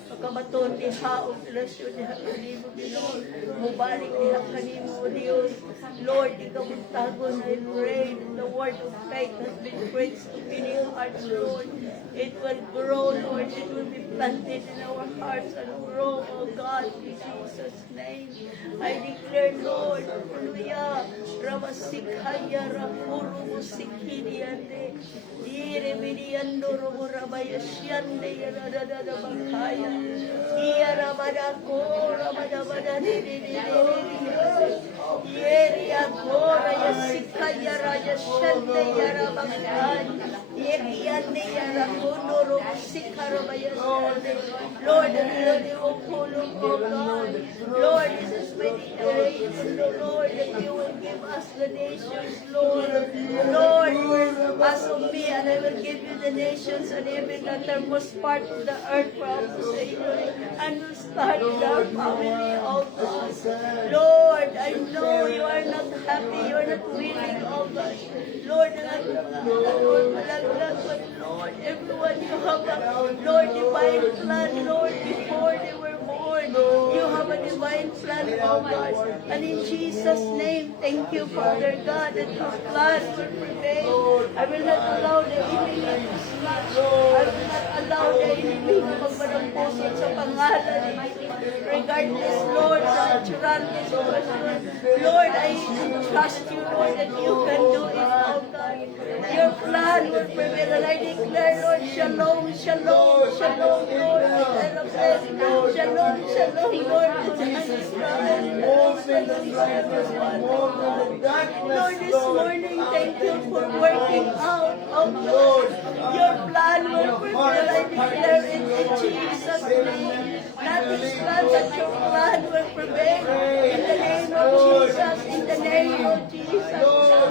makabaton diha o relasyon diha kanimo, Lord. Mubalik diha kanimo, o Diyos. Lord, ikaw magtagon, I pray that the word of faith has been preached to many hearts, Lord. It will grow, Lord. It will be planted in our hearts and grow, oh God, in Jesus' name. I declare, Lord, hallelujah, Ramasikaya, Rakuru, Musikiniande, Yerebiniando, Rabayashiande, Yaradadabakaya, Yarabadako, Rabadabada, Yeriakora, Yasikaya, Rajashande, Yarabakaya, Yeriande, Yarakuno, Rusikarabayasande. Lord, the oh God, Lord, this is my declaration, Lord, that you will give us the nations, Lord. Lord, as of me, and I will give you the nations and even the uttermost part of the earth for opposition, and will start with our family, oh God. Lord, I know you are not happy, you are not willing, oh God. Lord, but Lord, everyone you have a, Lord, divine plan, Lord, before they were born. You have a divine plan, oh God. And in Jesus' name, thank you, Father God, that your plan will prevail. I will not allow the enemy to snatch. I will not allow the enemy to magmanampusot sa pangalan. Regardless, Lord, sa natural situation. Lord, I trust you, Lord, that you can do it, oh God. Your plan will prevail. And I declare, Lord, shalom, shalom, shalom, Lord. Shalom, shalom, Lord. Lord, this morning, thank you for working out, oh God. Your plan will prevail. I declare it in Jesus' name. Not this plan, but your plan will prevail. In the name of Jesus, in the name of Jesus.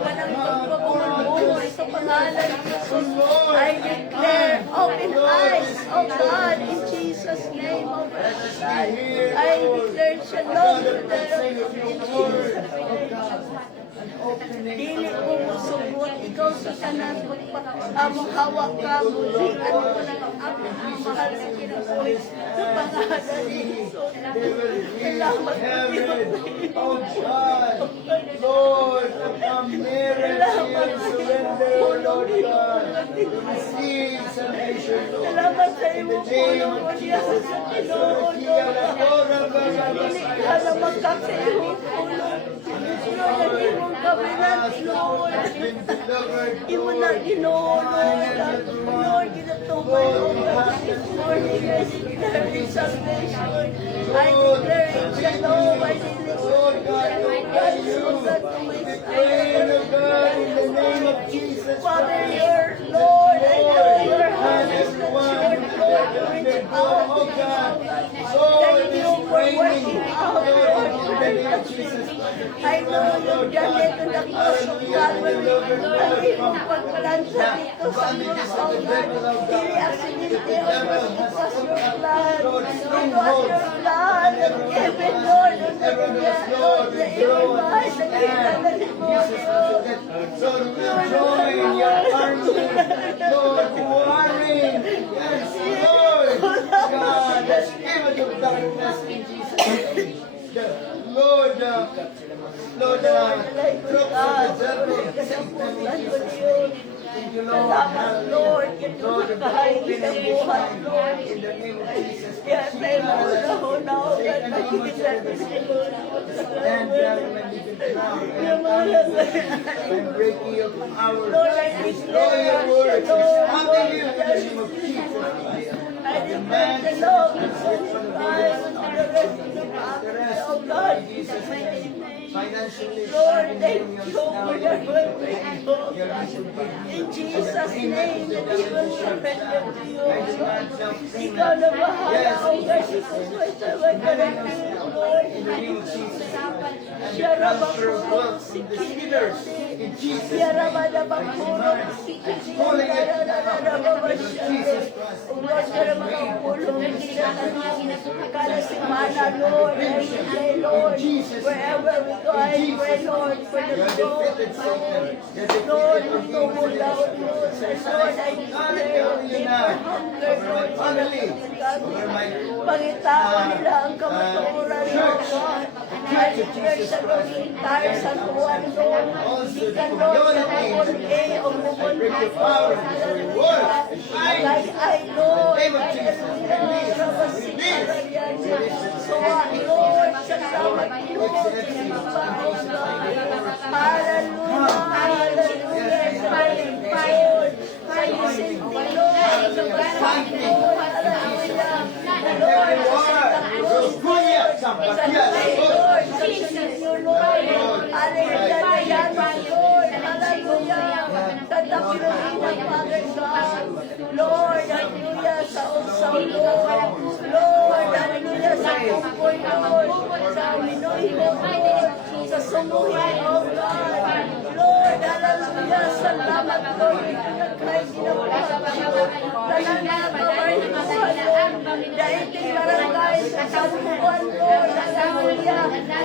Kanang pagpapumuhay sa pangalan ni Jesus, I declare open eyes, oh God, in Jesus' name, oh God. I declare shalom to them in Jesus' name. Dili ko musugot, ikaw sa kanan, among hawak ka, bulian mo ng ang mahal na kinabuhi sa pangalan ni Jesus. Salamat po, Diyos. Oh God, Lord, come near and surrender, Lord God. Receive salvation, Lord. Salamat sa iyo po, Lord, Diyos sa Pinoon, Lord. Dili ka na magkakayong tulong. Lord, ang imong kabinan, Lord. Imo na Ginoo, Lord. Lord, ginatubay, oh God, this morning, I declare in salvation. I declare in shalom. I declare, Lord God, so that to my spirit. Father, your Lord, I know your hand is the short, Lord, to reach out, oh God. Thank you for working out, Lord. I know you've done it on the cross of Calvary. Ang imong pagbalansa dito sa krus, oh God. Dili accidente, oh God, it was your plan. It was your plan of heaven, Lord, on the Lord, the evil mind, the kingdom, the devotion. Lord, we join your army, Lord, warring, yes, Lord, God, the spirit of darkness in Jesus' name. Lord, Lord, Salamat, Lord. Lord, kahit sa buhay, Lord. in the name of Jesus. Kaya tayo mauna-una, oh God, nakikita ko si Lord. Stand down when you can come. I'm breaking your power. Lord, I Destroy your declare words. shalom, Having you in the Lord. name of Jesus. I declare shalom and satisfy unto the rest of the family, oh God, in the mighty name. Financially, Lord, thank you for the work oh God. In Jesus' name, that we will surrender to you, oh God. Ikaw na bahala, oh God, Jesus, my servant, Lord. I name of Jesus Christ. And the Shara transfer of bakuro wealth from the sinners in Jesus' Yara name. bada bakuro Calling it now in Jesus Christ. Lord, shara makapulong Kala si Mana, Lord, every day, Lord, wherever we go, I pray, Lord, for You the have soul, defeated Satan. You have Lord, defeated ito mo daw, Lord, Lord, I declare deeper hunger, Lord, family, over my Pangitawan nila ang kamaturan, Lord God. I declare sa Lord, entire San Juan, Lord, also the Ikan, Lord, na community. bubunke o I break bubunke, your power Lord, for your word. Like I, Lord, In the name of Jesus, hallelujah, Rabasikarayani, so Lord, salamat, Lord, hallelujah, hallelujah, Lord, ayusin mo, Lord, sa bahay, Lord, hallelujah, Lord, sa Lord, Lord, sa sinyo, Lord, hallelujah, Lord, hallelujah, tatapiruhin ang Father God, Lord, hallelujah, sa usaw, Lord, Lord, hallelujah, sa kumpoy, Lord, sa minuhin mo, Lord, sa sumuhin, oh God, Lord, hallelujah, salamat, Lord, kahit ginawa, tanan na kaway mo, Lord, daiting barangay sa San Juan, Lord, hallelujah,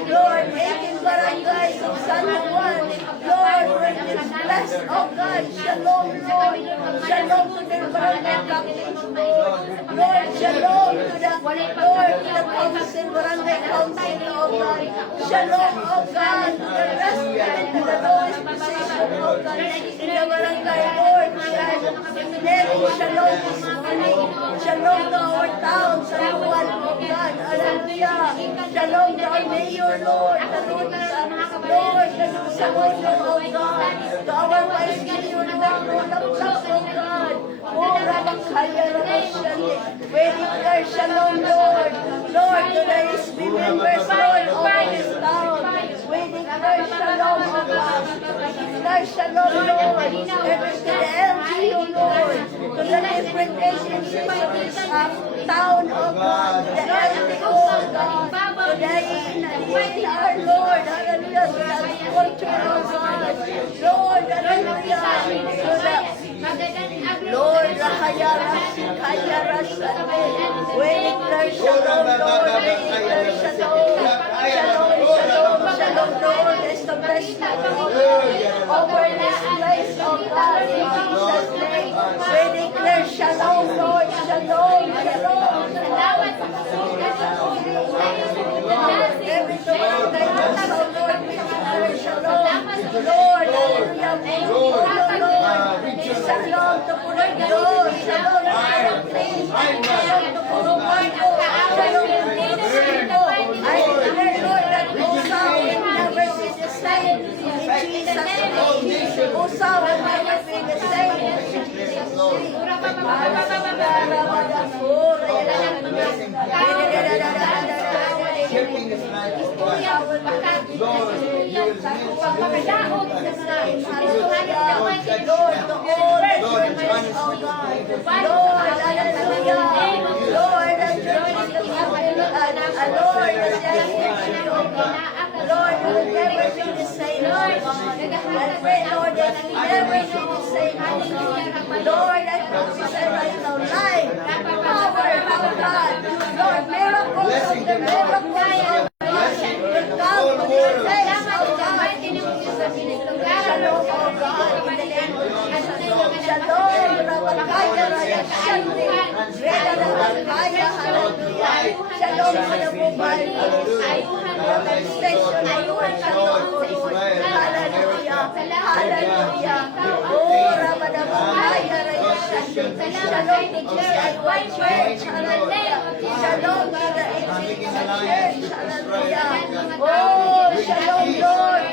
Lord, 18 barangay sa San Juan, Lord, when it's blessed, oh God, shalom, Lord, shalom to their barangay captains, Lord, Lord, shalom to the, Lord, to the council, barangay council, oh God, shalom, oh God, to the rest and to the lowest position, oh God, in the barangay, Lord, shalom this morning, shalom to our town, San Juan, oh God, hallelujah, shalom to our mayor, Lord, Lord, sa mundo, oh God, to our vice mayor, Lord, of love, oh God, oh, Rabakaya, Rabashali, we declare shalom, Lord, Lord, to the SB members, Lord, of this town, we declare shalom, oh God, we declare shalom, Lord, every to the LGU, Lord, to the different agencies of this town, oh God, to the LTO, oh God, to the ENR, Lord, hallelujah, to the culture, oh God, Lord, hallelujah, to the Lord, Rahayara, Sikayara, Sande, we declare shalom, Lord, we declare shalom, shalom, shalom, shalom, Lord, establish the Lord over this place, oh God, in Jesus' name, we declare shalom, Lord, shalom, shalom, every door that you saw, Lord, we declare shalom, Lord, hallelujah, Lord, shalom to Puno, shalom to Puno, shalom to Puno, I declare, Lord, that Usaw will never be the same, in Jesus' name, Usaw will never be the same, in Jesus' name, Shifting this life, oh God. Lord, you will Lord, to all the churches, oh God, Lord, hallelujah, Lord, the churches that have Lord, Lord, you will never be the same, oh God. I pray, Lord, that you never be the same, oh God. Lord, I prophesy right now, life, power, oh God, Lord, miracles of the miracles, oh God, will come on your face, oh God. Shalom, oh God, in the name of Jesus. Shalom, Rabakaya, Raya, Shante, Reda, Rabakaya, hallelujah. Shalom to the mobile, Rabak station, hallelujah, hallelujah. Oh, Rabakaya, Raya, Shante, shalom to DIY Church, hallelujah. Shalom to the Church, hallelujah. Oh, shalom, Lord,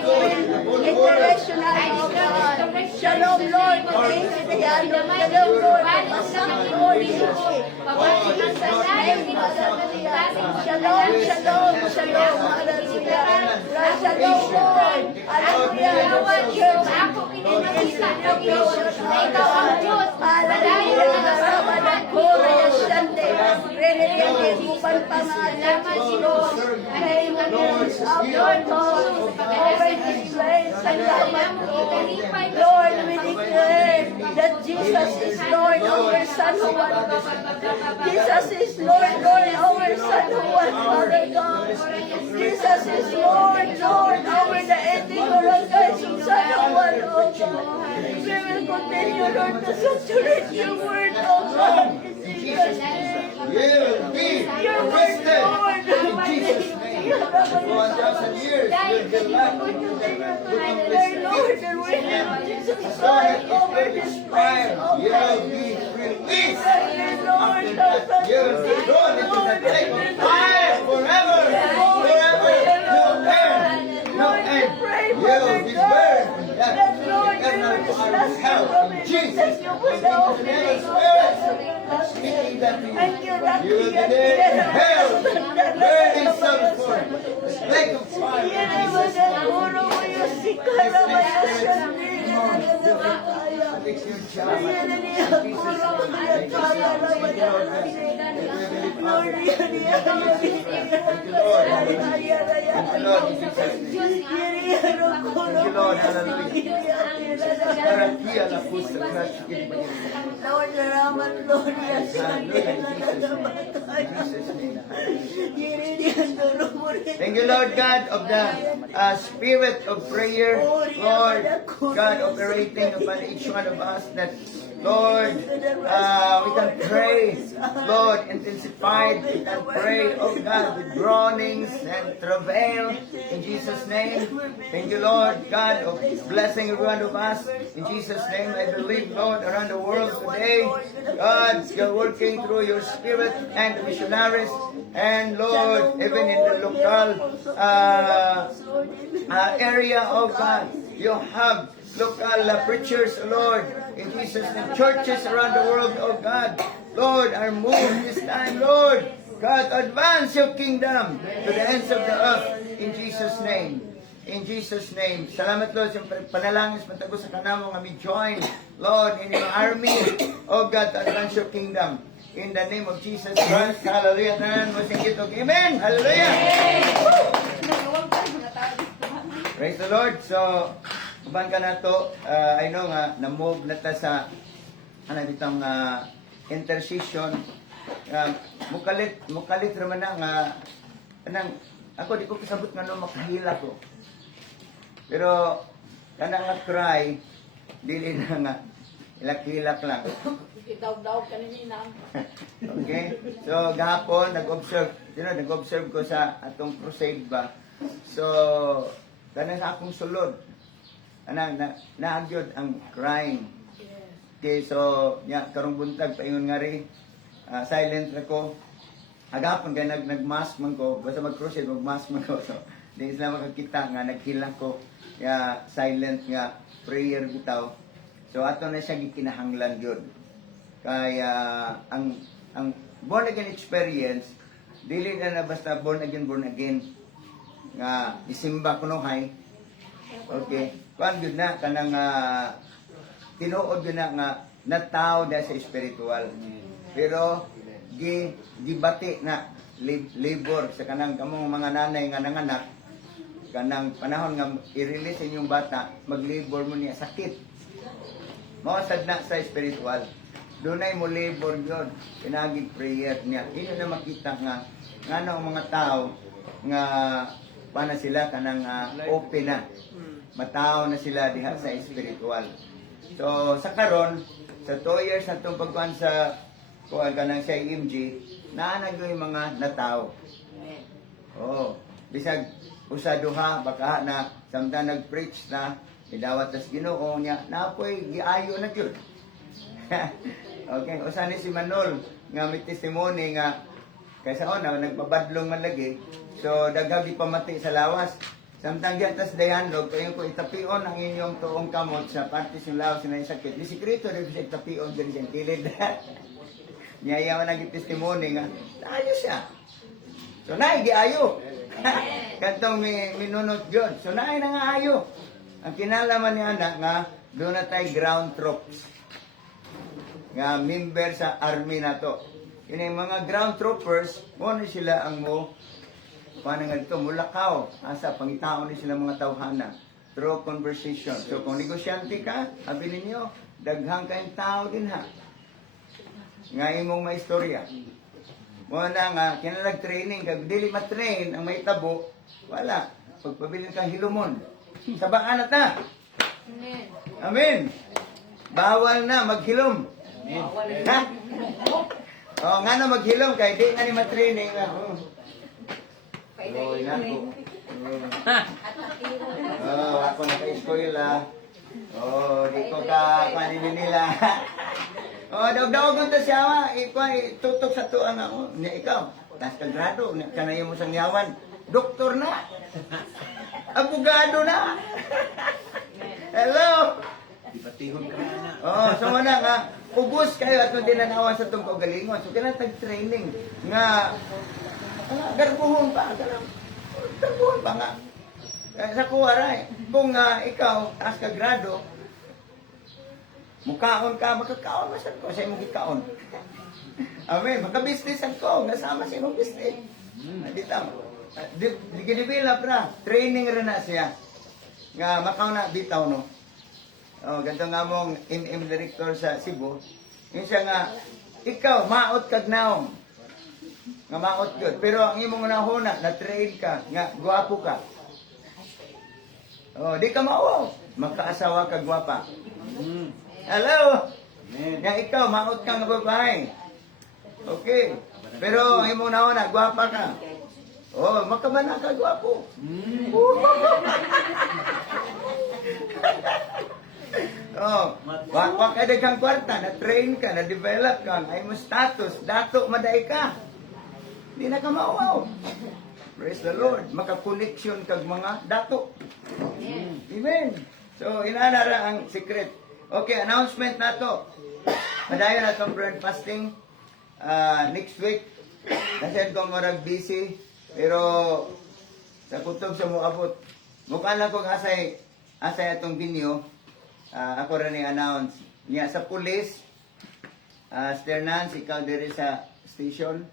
international, oh God. Shalom, Lord, to the Indiano. Shalom, Lord, to the Masang, Lord, Sushi. Oh, Jesus' name, hallelujah. Shalom, shalom, shalom, hallelujah. Shalom, Lord, hallelujah. Church, education, hallelujah. Ramadan, Korea, Shande. Renediyan, Kupan, Pangalan, Lord. Kay Manila, up, Lord God, over this place. Salamat, Lord. Lord, we declare that Jesus is Lord over San Juan. Jesus is Lord, Lord, over San Juan, Father God. Jesus is Lord, Lord, over the 80 barangays of San Juan, oh God. We will continue, Lord, to saturate your word, oh God. In Jesus' name. You'll be Your word, arrested Lord. in Jesus' name. For 1,000 years, you'll be alive. Declare, Lord, the word of Jesus Christ over this place, oh You'll God. be released. Declare, Lord, After that, you'll be thrown into the lake of fire forever. Forever. No end. No end. You'll be burned. That Lord, you Eternal will fire of bless hell. you, In Thank Jesus' you for the opening of the speaking that to Thank you, you. Rocky. You will be there in hell. Burning sulfur. Lake of fire. In Jesus' Fix your job. Lord, salamat, Lord. Yes, Thank you, Lord God, of the spirit of prayer, Lord God, operating upon each one of us, that, Lord, we can pray, Lord, intensified, we can pray, oh God, with groanings and travail, in Jesus' name. Thank you, Lord God, of blessing every one of us, in Jesus' name. I believe, Lord, around the world today, God, you're working through your spirit and the missionaries, and Lord, even in the local area, oh God, you have local preachers, Lord, in Jesus' name, churches around the world, oh God, Lord, are moved this time, Lord, God, advance your kingdom to the ends of the earth, in Jesus' name. In Jesus' name. Salamat, Lord, sa panalangin sa patago sa kanamo nga mi-join, Lord, in your army, oh God, to advance your kingdom. In the name of Jesus Christ, hallelujah. Tanan mo sing ito. Amen. Hallelujah. Praise the Lord. So, uban ka na to, I know nga, na-move na ta sa, ditong intercession. Mukalit naman na nga, ako di ko kasabot nga no, makahila ko. Pero, kanang nga cry, dili na nga, ilak-hilak lang. Daw ka na Okay? So, gahapon, nag-observe ko sa atong crusade ba. So, kanang sa akong sulod, naagyod ang crying. Okay, so, karong buntag, paingon nga rin, silent ako. Agapon, kaya nag-mask man ko, basta mag-crusade, mag-mask man ko. So, di sila makakita nga, naghilak ko, kaya silent nga, prayer bitaw. So, ato na siya gikinahanglan yun. Kaya ang born again experience dili na basta born again nga isimba kuno hay. Okay, kuan gyud na kanang tinuod gyud na nga nataw da sa spiritual. Pero gibati na labor sa kanang kamong mga nanay nga nanganak kanang panahon nga i-release inyong bata, mag-labor mo niya sakit. Mao sad na sa spiritual. Dunay mo labor yun, pinagig prayer niya. Ino na makita nga ang mga tao nga paano sila kanang open na. Matao na sila diha sa spiritual. So sa karon, sa 2 years na itong pagkuhan sa kuhan ka ng CIMG, naanag yung mga natao. Oh, bisag usaduha baka na samtang nag-preach na idawat tas Ginoo niya, napoy giayo na gyud. Okay, usa ni si Manol nga may testimony nga kaysa ona nagbabadlong man lagi. So daghan di pamati sa lawas. Samtang giatas dayanlog kayo ko itapion ang inyong tuong kamot sa partis ng lawas na sakit. Di sikreto rin sa itapion diri sa kilid. Niya man ang testimony nga ayo siya. So naay giayo. Kantong minunot gyud. So naay na nga ayo. Ang kinalaman niya nga doon na tayo ground troops nga member sa army na to. Yun yung mga ground troopers, muna sila ang paano nga dito, mulakaw, asa, pangitaon din sila mga tawhana, through conversation. So, kung negosyante ka, sabi ninyo, daghang kayong tao din ha. Nga imong maistorya. Muna nga, kinalag-training, kag dili matrain ang may tabo, wala. Pagpabilin kang hilumon. Sabaan na ta. Amen. Bawal na maghilom. Ha? Oh, nga na maghilom kay di nga ni matraining nga. Oh, inako. Oh, ako naka-spoil ah. Oh, di ko ka paninin nila. Oh, daog-daog nito siya. Tutok sa tuang ako. Niya ikaw, tas kagrado, kanayo mo sang yawan. Doktor na. Abogado na. Hello. Di batihon ka na. Oh, so muna nga, ubos kayo at hindi nanawa sa itong kaugalingon. So, kailangan tag-training nga, garbuhon pa. Garbuhon pa nga. Sa kuwara kung ikaw, taas ka grado, mukaon ka, makakaon masan ko sa imong gikaon. Amen. Maka-businessan ko, nasama sa imong business. Dito. Di-develop na. Training rin na siya. Nga, makaw na, bitaw, no? Oh, ganito nga mong MM director sa Cebu. Yung siya nga, ikaw, maot kag naong. Nga maot yun. Pero ang imong unahuna, na-train ka, nga, guwapo ka. Oh, di ka mao. Makaasawa ka gwapa. Hello? Nga ikaw, maot ka nga babae. Okay. Pero ang imong unahuna, gwapa ka. Oh, makamana ka gwapo. Oh, wa ka daghang kwarta, na-train ka, na-develop ka, ay mo status, dato maday ka. Di na ka mauwaw. Praise the Lord. Maka-connection kag mga dato. Amen. So, inanara ang secret. Okay, announcement na to. Madayon na itong prayer and fasting. Next week, kasi kung marag busy, pero sa kutob sa muabot. Mukha lang kung asay itong video. Ako rin i-announce. Niya sa police, Sir Nance, ikaw diri sa station.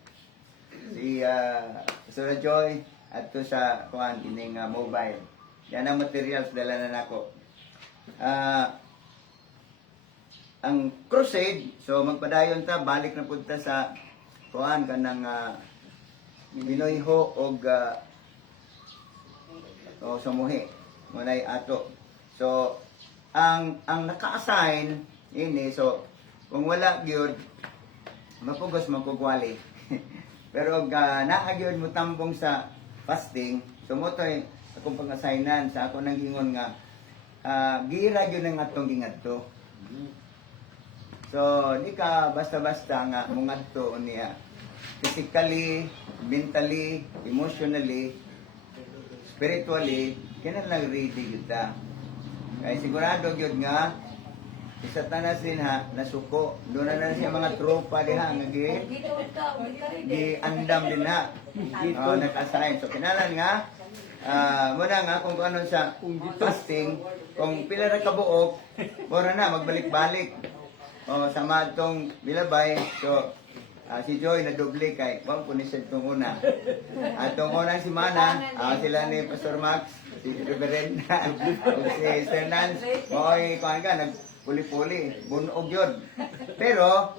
Si Sir Joy, at to sa kuhan, ining mobile. Yan ang materials, dala na nako. Ang crusade, so magpadayon ta, balik na punta sa kuhan, kanang Binoyho og sa muhi. Munay ato. So, ang naka-assign ini, so kung wala gyud mapugos magkugwali. Pero naa gyud mo tambong sa fasting, so mo toy akong pang-assignan sa ako nang gingon nga gira gyud ang atong gingadto. So di ka basta-basta nga mungadto niya physically, mentally, emotionally, spiritually, kinahanglan ready gyud ta. Kaya sigurado gyud nga isa tanas din ha nasuko. Doon na siya mga tropa diha nga gi andam din ha. Naka-assign. So kinahanglan nga muna nga kung ano sa fasting, kung pila ra ka buok, mura na magbalik-balik. Sama tong bilabay. So si Joy na doble kay wag po ni siya itong una. Atong unang simana, sila ni Pastor Max, si Reverend, si Sir Nance, mo'y kuhan ka, nagpuli-puli, bunog yun. Pero,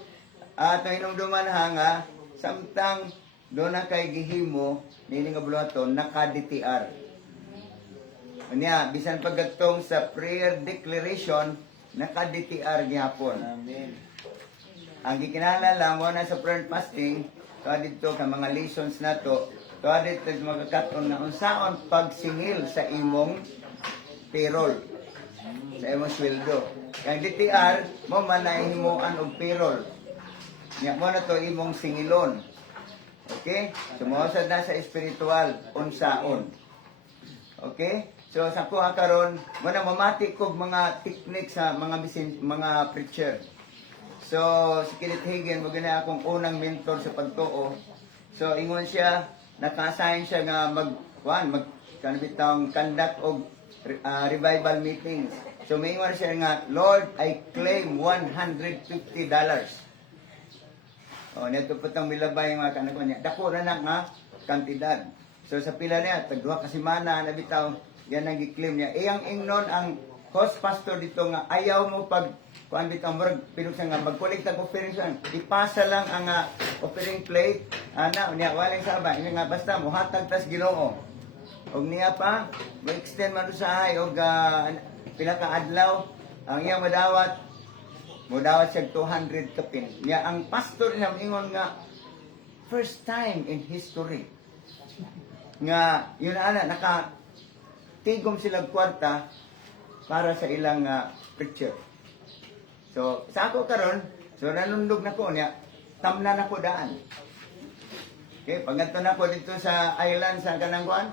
itong hinumduman nga, samtang doon na kay gihimo, nini nga buluhaton, naka-DTR. Niya, bisan paggatong sa prayer declaration, naka-DTR gihapon. Amen. Ang gikinahanglan lang mo na sa prayer and fasting, dito ka mga lessons na to, dito magkakaton na unsaon pagsingil sa imong payroll, sa imong sweldo. Ang DTR, mo manahimuan og payroll. Nya mo na to imong singilon. Okay? Sumuosad na sa espiritual, unsaon. Okay? So sa kuha karon, mo na mamati kog mga technique sa mga preacher. So, si Kenneth Hagin, maganda akong unang mentor sa pagtuo. So, ingon siya, naka-assign siya nga conduct og revival meetings. So, may ingon siya nga, Lord, I claim $150. Neto po itong milabay mga kanagwan niya. Dako na nga kantidad. So sa pila niya, tagduha ka semana na bitaw, yan ang gi-claim niya. Iyang ingnon ang host pastor dito nga ayaw mo pag kuan bitaw murag pinugsa nga magkolekta tag offering san. Ipasa lang ang offering plate ana unya walay sabay nga basta mohatag tas Ginoo. Og niya pa, ma-extend man usahay og pila ka adlaw ang iyang modawat siya 200 kapin. Niya ang pastor niya ingon nga first time in history nga yun ana naka tigom sila kwarta para sa ilang preacher. So sa ako karon, so nanundog na ko niya, tamnan ako daan. Okay, pagadto na ko dito sa island sa Kanangkuan.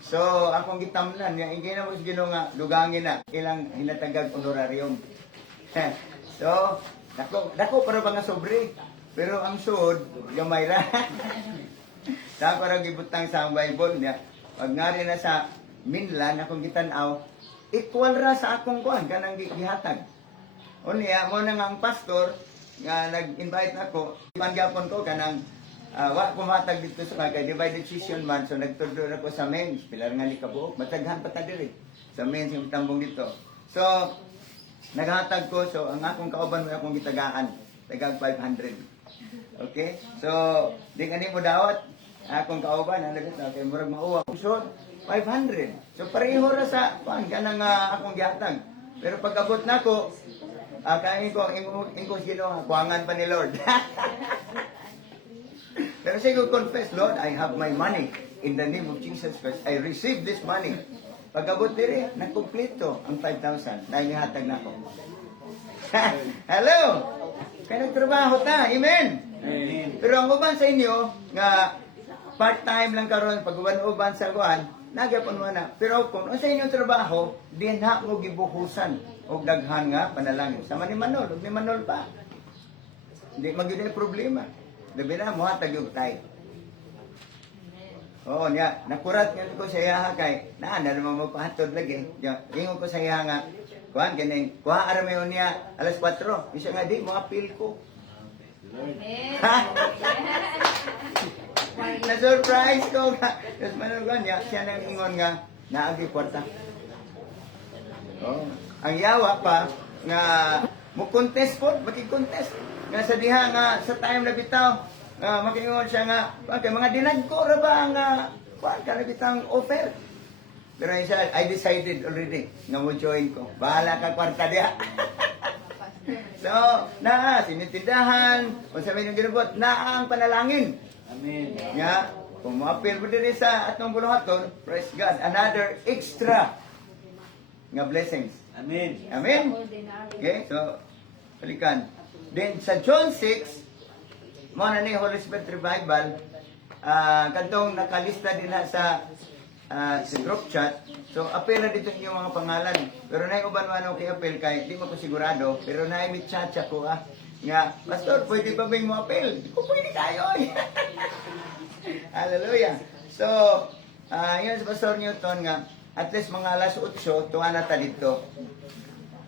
So akong gitamnan niya, ingay na mo sa Ginoo nga dugangin na ilang hinatagag honorarium. So dako para ba nga sobre. Pero ang sud gamay ra. Sa ako ra gibutang sa Bible niya. Pag ngari na sa Minlan akong gitan-aw, equal ra sa akong kuan kanang gihatag. Unya mo na nga ang pastor nga nag-invite nako, panggapon ko kanang wa ko matag dito sa kay divided decision man, so nagtudlo na ko sa men's pilar nga ni kabuok mataghan pa ta diri sa men's yung tambong dito. So naghatag ko, so ang akong kauban mo akong gitagaan tagang 500. Okay, so di kani mo dawat akong kauban ano bitaw kay murag mauwa so 500. So pareho ra sa kuan kanang akong gihatag. Pero pag abot nako, kain ko ingkos Ginoo kuangan pa ni Lord. Pero say ko confess, Lord, I have my money in the name of Jesus Christ. I receive this money. Pag abot diri, nagkumpleto ang 5,000 na inihatag nako. Hello. Kaya nagtrabaho ta. Amen. Amen. Pero ang uban sa inyo nga part-time lang karon pag uban sa kuan, nagyapon mo na. Pero kung sa inyong trabaho, dinha mo gibuhusan og daghan nga panalangin. Sama ni Manol, og ni Manol pa. Hindi magyud problema. Labi na mo hatag yung tay. Oo niya, nakurat nga ko sa iya kay na naman mo pahatod lagi. Ingon ko sa iya nga kuan kining kuha ara mayon niya alas 4. Bisa nga di mo apil ko. Na-surprise ko nga. Tapos manugan niya, siya nang ingon nga, naagi kwarta. Oh. Ang yawa pa, nga, mo-contest po, maki-contest. Nga sa diha nga, sa time na bitaw, makingon siya nga, okay, mga dinagko ra ba nga, ka na bitang offer. Pero siya, I decided already, nga mo join ko. Bahala ka kwarta diha. So, sinitindahan, kung sabihin yung ginabot, ang panalangin. Amen. Nga, kung ma-appeal mo din sa atong buluhaton, praise God, another extra nga blessings. Amen. Amen? Okay, so, balikan. Then, sa John 6, mo na ni Holy Spirit Revival, kantong nakalista din na sa group chat. So, appeal na dito yung mga pangalan. Pero na-uban mo anong i-appeal kay, di mo ko sigurado, pero na-imit chat ko nga, Pastor, pwede ba bang mo appeal? Di ko pwede kayo. Hallelujah. So, yun sa Pastor Newton nga, at least mga alas 8, tuwa na ta dito.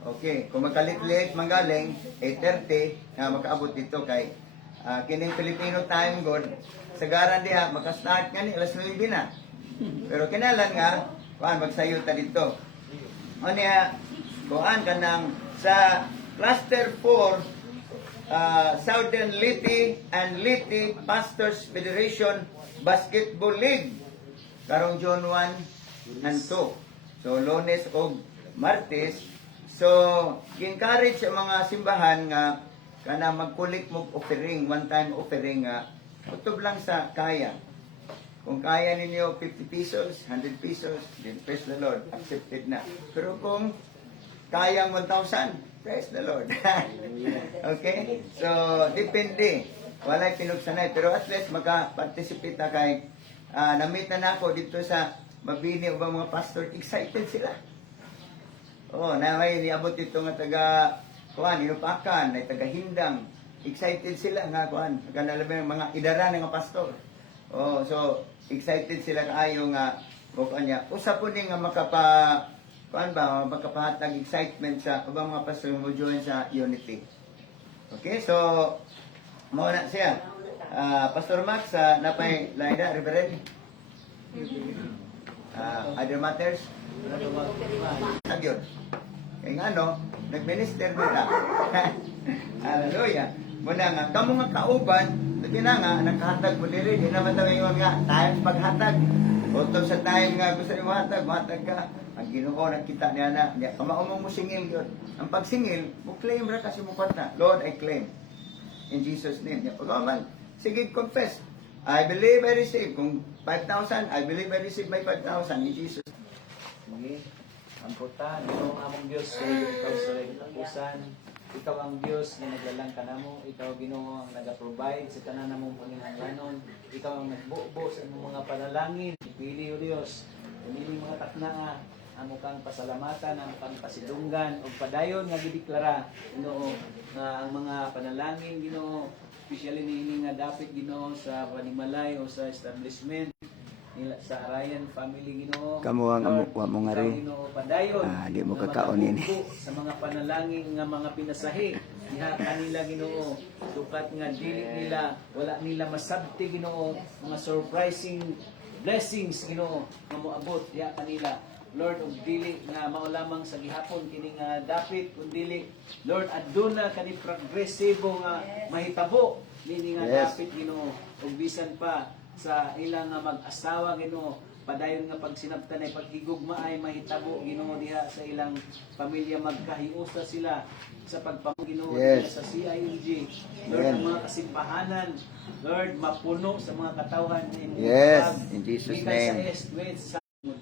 Okay, kung magkalit-lit, manggaling, 8:30, makaabot dito kay kining Filipino time god, sagaran diha, makastart nga ni, alas 9 na. Pero kinalan nga, magsayo ta dito. O niya, kuhaan ka ng sa Cluster 4, Southern Leyte and Leyte Pastors Federation Basketball League. Karong June 1 and 2. So, Lunes o Martes. So, encourage sa mga simbahan nga kana magkulik mo offering, one-time offering nga, kutob lang sa kaya. Kung kaya ninyo 50 pesos, 100 pesos, then praise the Lord, accepted na. Pero kung kayang 1,000, praise the Lord. Okay? So, depende. Walay pinugsanay. Pero at least maka-participate na kay na-meet na ako dito sa Mabini o mga pastor. Excited sila. Oh, na may niabot dito nga taga kuan, Inupakan, na taga Hindang. Excited sila nga kuan. Kanalabi mga idara nga pastor. Oh, so excited sila kaayo nga kuan niya. Usa po din nga makapahatag excitement sa ubang mga pastor mo join sa Unity. Okay, so mo na siya. Pastor Max, napay Laida, Reverend. Other matters? Nagyon. Kaya nga no, nag-minister nila. Hallelujah. Muna nga, kamo nga kauban, lagi na nga, nakahatag mo diri, di naman na ngayon nga, time paghatag. Utol sa time nga, gusto niyo mahatag ka. Ang Ginoo nakita niya na, kamao mo singil yun. Ang pagsingil, mo claim ra kasi mo na. Lord, I claim. In Jesus' name. Pag-aman, sige, confess. I believe I receive. Kung 5,000, I believe I receive my 5,000 in Jesus. Sige. Ang puta, Ginoo among Dios sa ikaw sa katapusan. Ikaw ang Dios na naglalang ka namo. Ikaw Ginoo ang naga-provide sa tanan namong panginahanglanon. Ikaw ang nagbubo sa imong mga panalangin. Pili o Dios. Pumili mga takna amo kang pasalamatan, amo kang pasidunggan ug padayon nga gideklara Ginoo nga ang mga panalangin Ginoo, especially niini nga dapit Ginoo sa panimalay o sa establishment nila sa Arayan family Ginoo. Kamu ang amukwa mo nga rin. Ginoo padayon. Di mo nga kakaon yun. makabugo sa mga panalangin nga mga pinasahi diha kanila Ginoo. Dukat nga dili nila wala nila masabti Ginoo, mga surprising blessings Ginoo nga moabot diha kanila. Lord, og dili nga mao lamang sa gihapon kini nga dapit kun dili Lord aduna kani progresibo nga mahitabo nini nga Yes. dapit Ginoo ug bisan pa sa ilang nga mag-asawa Ginoo padayon nga pagsinabtan ay paghigugma ay mahitabo Ginoo diha sa ilang pamilya magkahiusa sila sa pagpamumuno Ginoo Yes. diha sa CIUG. Lord, Amen. ang mga kasimbahanan Lord mapuno sa mga katawhan in Yes, in Jesus' Gikan name. sa East-West sa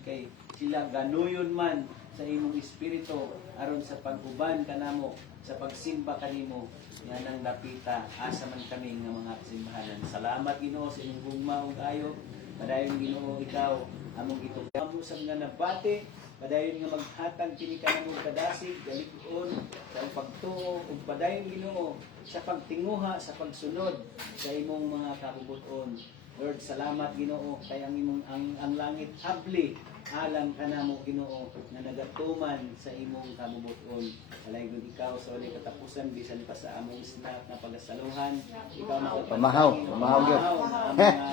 kay sila ganuyon man sa imong espiritu aron sa pag-uban kanamo sa pagsimba kanimo nga nang dapita asa man kami nga mga kasimbahanan. Salamat Ginoo sa imong gugma ug ayo. Padayon Ginoo ikaw among itugamo sa nga nabati. Padayon nga maghatag kini kanamo kadasig galig-on sa pagtuo ug padayon Ginoo sa pagtinguha sa pagsunod sa imong mga kabubuton. Lord, salamat Ginoo kay ang imong ang langit habli alang kanamo Ginoo nga nagatuman sa imong kabubuton. Alaygon ikaw sa walay katapusan bisan pa sa among snap na pagasaluhan. Ikaw Pamahaw yun. ang mga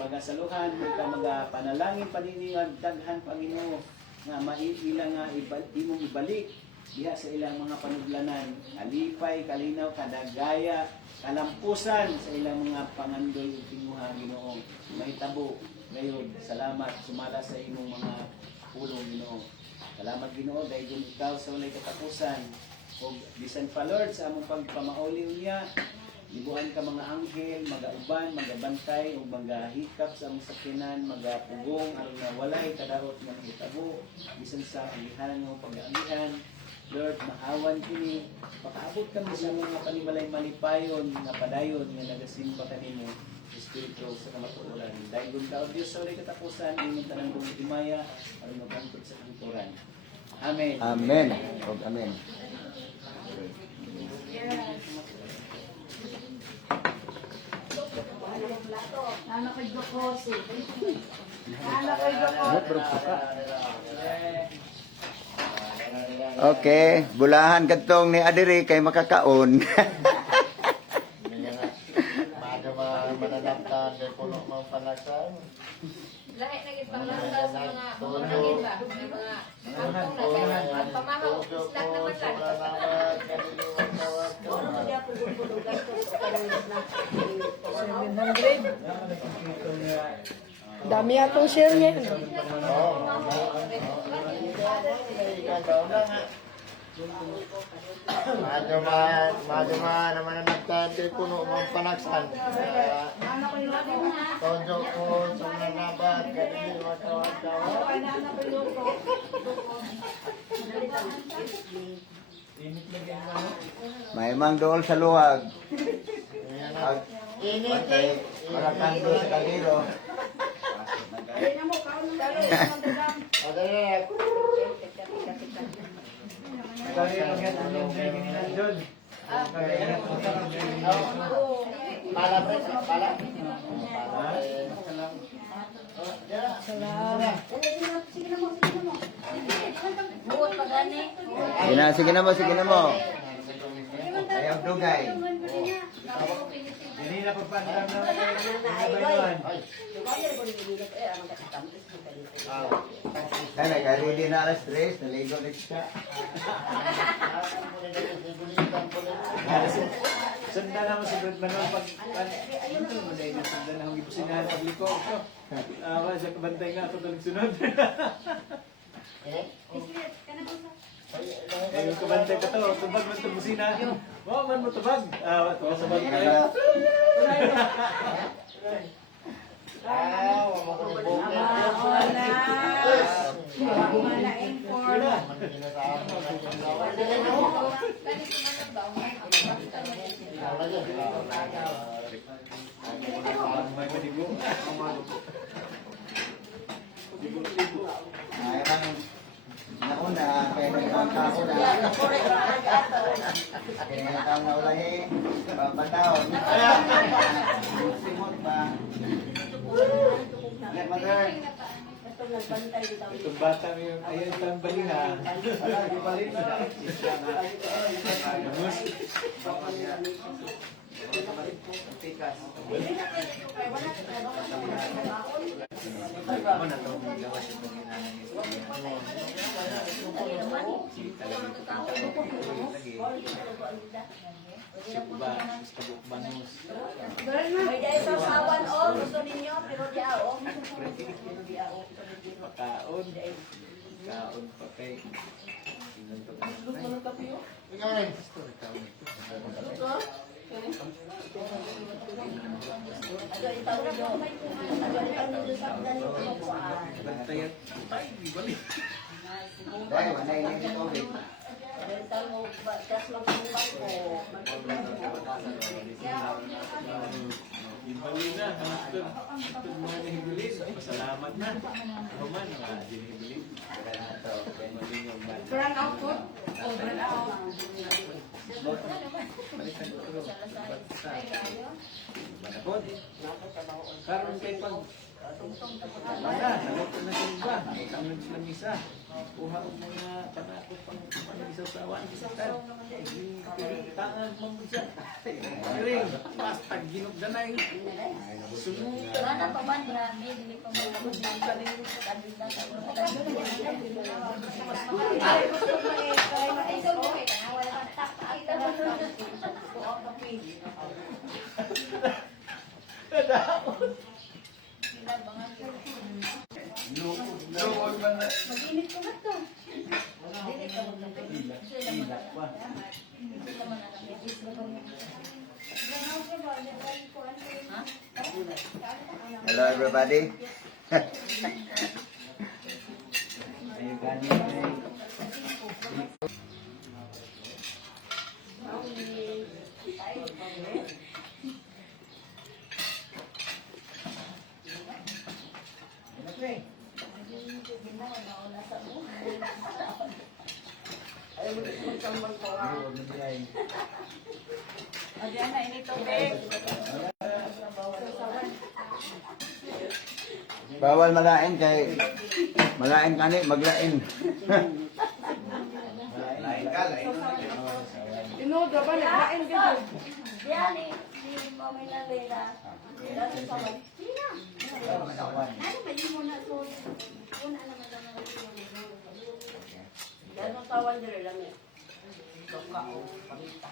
pagasaluhan ikaw magapanalangin paniningan daghan Panginoon nga maila nga imong ibalik diha sa ilang mga panudlanan, alipay, kalinaw, kadagaya, kalampusan sa ilang mga pangandoy ug tinguha Ginoo. Mahitabo ngayon, salamat sumala sa imong mga pulong Ginoo. Salamat Ginoo dahil ikaw sa walay katapusan. O bisan pa Lord sa among pagpamauli niya, libuan ka mga anghel, magauban, magabantay ug magahikap sa among sakyanan, magapugong aron na walay kadarot nga mahitabo bisan sa alihan nga pag-aalihan. Lord, maawan kini, pakaabot kami sa mga panimalay malipayon nga padayon nga nagasimba kanimo Espiritu sa kamatuoran. Dahil ka o Diyos sa walay katapusan, imong tanang buong himaya, aron mabangkot sa kanturan. Amen. Amen. Og amen. Nana ko'y glucose. Nana ko'y glucose. Okay, bulahan kadtong ni Adiri kay makakaon. Mananaptan de puno mang panasay. Lahat na ipanglantas sa mga pamangkin ba? May mga kampong na kaya ang pamahaw, islat naman lang. Dami atong share niya. Medyo man mananaptan de puno mang panasay. Tonjo ko sa nanabat kadili wakawan-kawan. May mang dool sa luwag. Init Para kanto sa kaliro. Pala pre, pala. Buot pa gani. Sige na mo, sige na mo. Ayaw dugay. Dili na papandaram na bayuan. Kaya nag-ready na alas 3, naligo na siya. Sanda naman si Brad Manuel pag ito mo dahil sanda na akong ibusinahan pagliko. Sa kabantay nga ako ito nagsunod. Yung kabantay ka to, tubag man ito busina. Wow, man mo tubag. Ito sa bantay. May madigo. Ayun nauna, kaya nagkakako na. Kaya nagkakao na ulahin, papataon. Simot ba? Let mother. Itong bata mo yung ayun pang baliha. Ibalik na. Mus. Ako na ito, gawa siya pag inanay niya sa si Kuba, si Kabuk Bangus. May dahil sa sawan o, gusto ninyo, pero di ako. Pakaon. Kaon pa kay. Ilan to ka na? Bantayan. Ay, di balik. Dahil, manay na yung tubig. Ibali na. Ito mga nahibilis. Pasalamat na. Ako man, mga dinihibilis. Kaya maling yung man. Brand out food. Brand out. Balikan ko ito. Manapod. Karoon kayo pag wala, naluto na sa iba. Karoon sila misa. Kuha ko mga panakot pang isaw-sawan. Tangan mong siya. Ring, basta ginugdanay. Sumutan. Mana pa man grabe, dili pa man ako Luod man na. Mag-init ko na to. Ilak pa. Hello everybody. Ayun ganyan ay. Adriana, ini tubig. Bawal malain kay malain kani maglain. Lain ka, lain. Inoda ba na? Kain ka doon. Yan eh. Si Mama Nalena. Dati sa man. Ano ba yung muna to? Una naman daw na gano'ng tawan dito lang yan. Kao, pamita.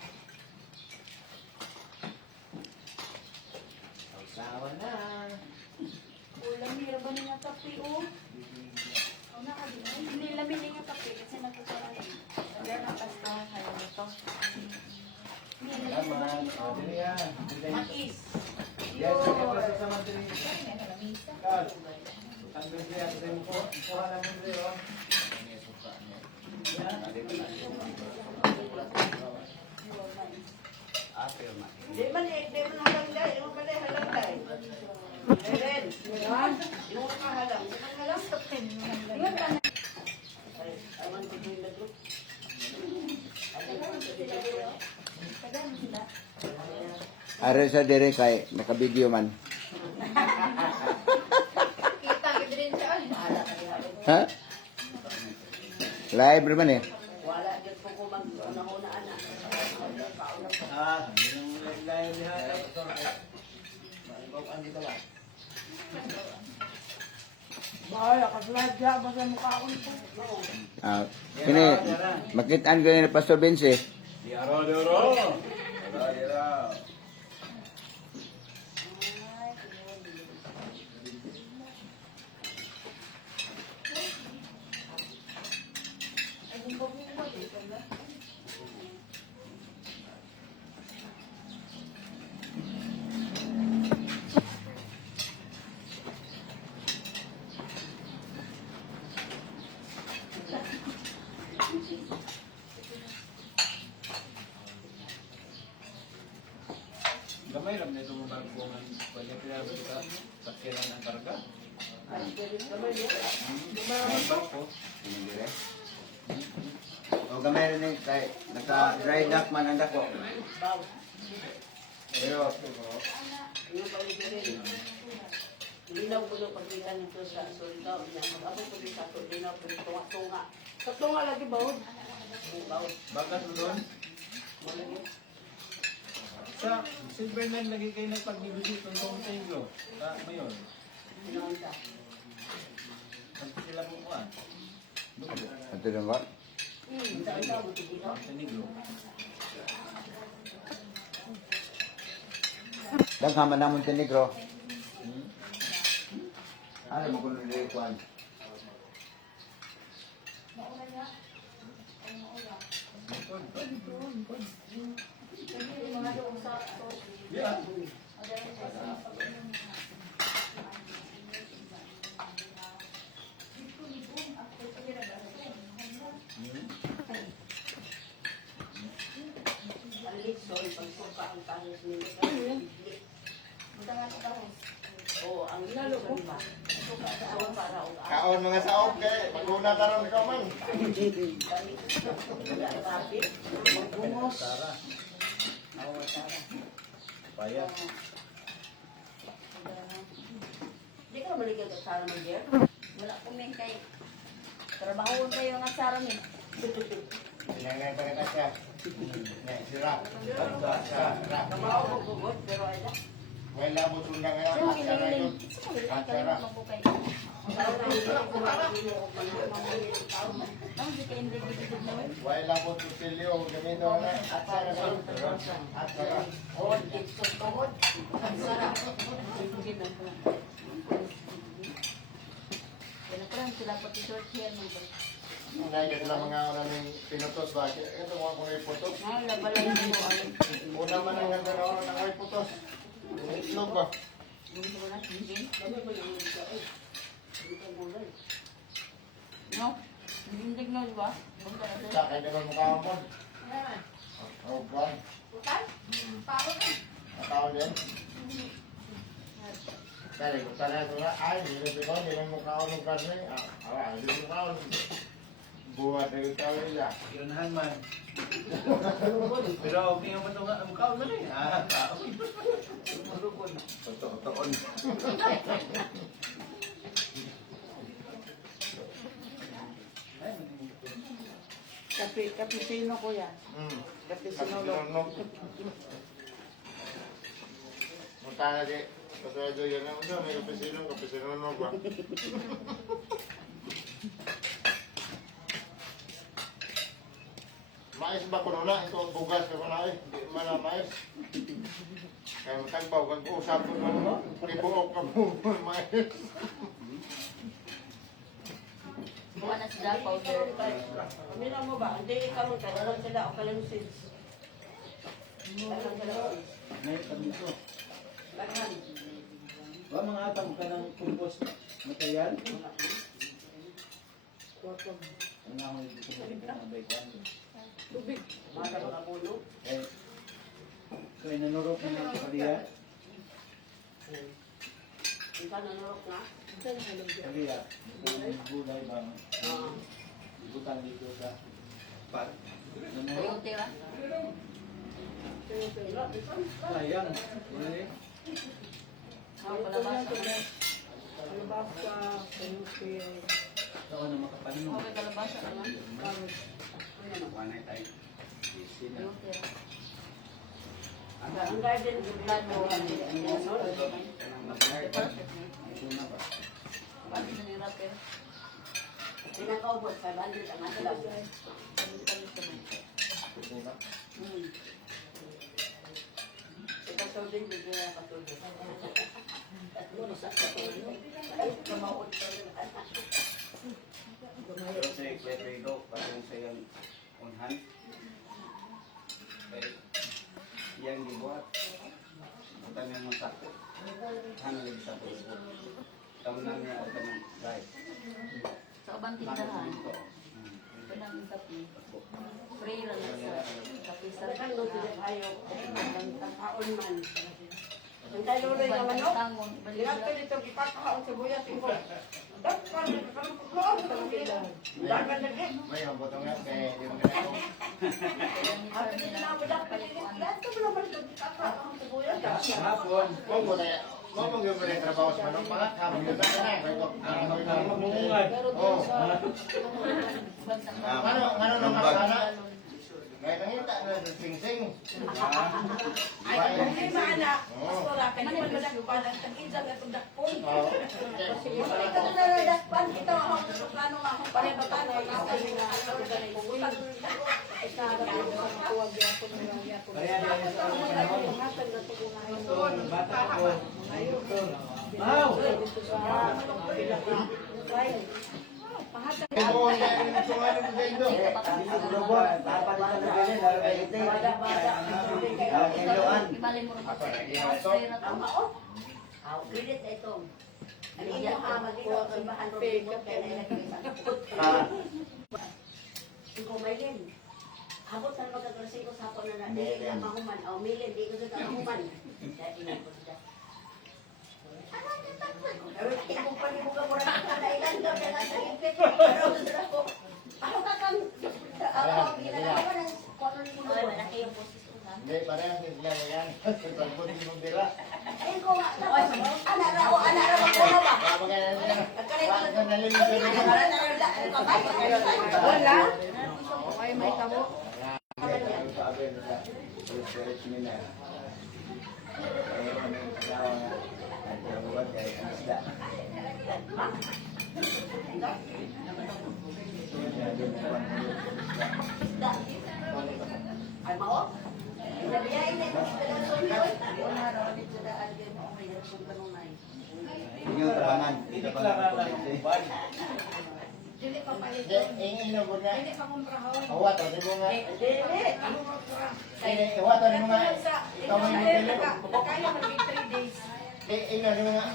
Sawa na. Ulam, hira ba niya kape o? Hindi lamin niya kape kasi nagkakaroon. Kaya nakasama kayo nito. Salamat. Adrian. Mais. Yes, sa sama din. Kal. Tanggal siya sa mo. Kuha na mo dito. Di man halangday. Yung pala halangday. Eren. Yung ka halang. Yung halang. Yung ka awan ko yung lagot. Are sa dire kay naka-video man. Kita ka din siya. Ha? Live naman eh. Wala dyan po ko mag-unahunaan na. Yung lain diha. Bukan dito ba? Bahala ka sa basta mukha ko nito. Kini, makitaan ko ni Pastor Vince. Diaro, diaro. Diaro. Gamay lang nito mo bago man pwede pinabot ka sakyanan ng karga. Barko. O gamay rin eh, kay naka-dry dock man ang dako. Pero, Linaw ko yung pagkita nito sa Surigao. Mag-abot ko din sa Linaw ko yung tunga-tunga. Sa tunga lagi bawod. Bawod. Bagat mo doon. Sa Silverman lagi kayo nagpag-visit ng Tom Tegro. Sa mayon. Pinunta. Kasi sila bukuan. ato na ba? Isa-isa mo tigilo. Sa Negro. Daghaman na Montenegro. Ano mo kung nilay kuhan? Yeah. Alit, sorry, pagsuka ang kanis nila. Oo, ang lalo ko ba? Suka para o Kaon mga saop kay maguna karon ka man. Magbungos. Sara. Oo, Sara. Paya. Hindi ka maligay ka Sara mag-year? Wala ko men kay trabaho kayo nga Sara men. Nangyay pa kita siya. Ngay sira. Sira. Trabaho ko gugod pero ay na. May labo sundang ngayon. So, Sira yun. Sira. May labo tutilyo. Gamito na. At sara. At sara. Ngay sila mga orang ng pinutos ba? Ito mga kung may putos. Una man ang ganda na orang ng may putos. Itlog ba? No? Hindi na ba? Sa kaya naman mukha mo. Oh, God. Natawag yan. Kaya ko sana ito na. Ay, hindi ko. Hindi mo mukha ng karne. Hindi mo mukha buhat na yung tawag niya. Iunahan man. Pero okay naman ito nga. Mukha mo na eh. Tao. Totoo-toon. Kapitino ko yan. Kapisinulog. Munta na di. Kaswado yan ang uso. May kapisinulog ba? Mais ba kuno na? Ito ang bugas ka na eh. Hindi man na mais. Kaya matagpaw kang usap ko na. Ibuok ka mo mais. Buwan na sila powder. Pamila mo ba? Hindi ikaw ka. Dalang sila o kalang seeds. Dalang sila seeds. Ngayon kami ito. Dalang. Ba mga atang ka ng compost material? Ano ako dito sa mga baykuan? Tubig. Mata ko na puno. Eh, kaya nanurok na ng kaliya. Ika nanurok na. Kaliya. Gulay ba? Butan dito sa par. Nanurok. tira. Sayang. Wala Ang kalabasa. Kalabasa, kanupi, Saan na makapaninong? Okay, kalabasa naman. carrot. Wanay tayo. Tira. Ang garden, plan mo. Pinakaubos, 500 ang ato lang. Ikaw sa din, bigyan na katulog. Ano sa katulog? Ay, kamaot pa rin. Pero sa Kletrido, parang sa yung unhan. Kaya, iyang gibuhat. Butan yung mga sako. Hanlig sa puso. Tamunan niya ako ng right. Sa ubang tindahan, ito namin kapi. Free lang sa kapi sa kanto. Ayaw, ang kaon man. Ang taluloy naman, no? Hirap ka dito, ipakaon sa buyat. Dapat, kalupukloon sa mga dapat na din. May mabotong nga kaya di mo ganito. At hindi na ako dapat na lahat ka mo naman ito, ipakaon sa buyat. Hapon. Kung mo na, kung mo yung mga trabaho sa manong mga kamo yung sa na. Oh. Ano nang kasana? Ngayon nangita na sa sing-sing. Ay, kung hindi maana, mas wala ka naman madakpan ang tag-injag at dakpon. Ito na nadakpan, ito ang plano nga akong parebatan. Kaya mo ang dahil ng tungan ng sa Indo. Credit ito. Ang inyo ha, magiging ang bahan mo kaya nagkakasakot. Ikaw may din. Abot na magkakarasing ko sa hapon na dili na mahuman. O milin, di ko sa mahuman. Kaya inan ko siya. Pero tingkong pa niyo ka mura na kailan daw na nasa ipit. Pero sa ko. Ano ka kang ako ginagawa ng kwarto ni mo. Ay, malaki yung boses ko na. Hindi, parehas din sila na yan. Pagpun din mong dira. Ayun ko nga. Anak na o anak na magkano ba? Kama kaya na nila. Wala ka nalilig ka nila. Wala. Ay, may kamo. Ay, mao? Nabiyain na ito sa sunod. Wala na ulit sa daan din mo. May nagsong kanunay. Yung tabangan. Dili pa pa ito. Hindi, ingin mo nga. Dili pa kumprahon. Huwat, o di mo nga. Dili. Huwat, o di mo nga. Ikaw mo yung pili. Kaya mag 3 days. Ingin mo nga.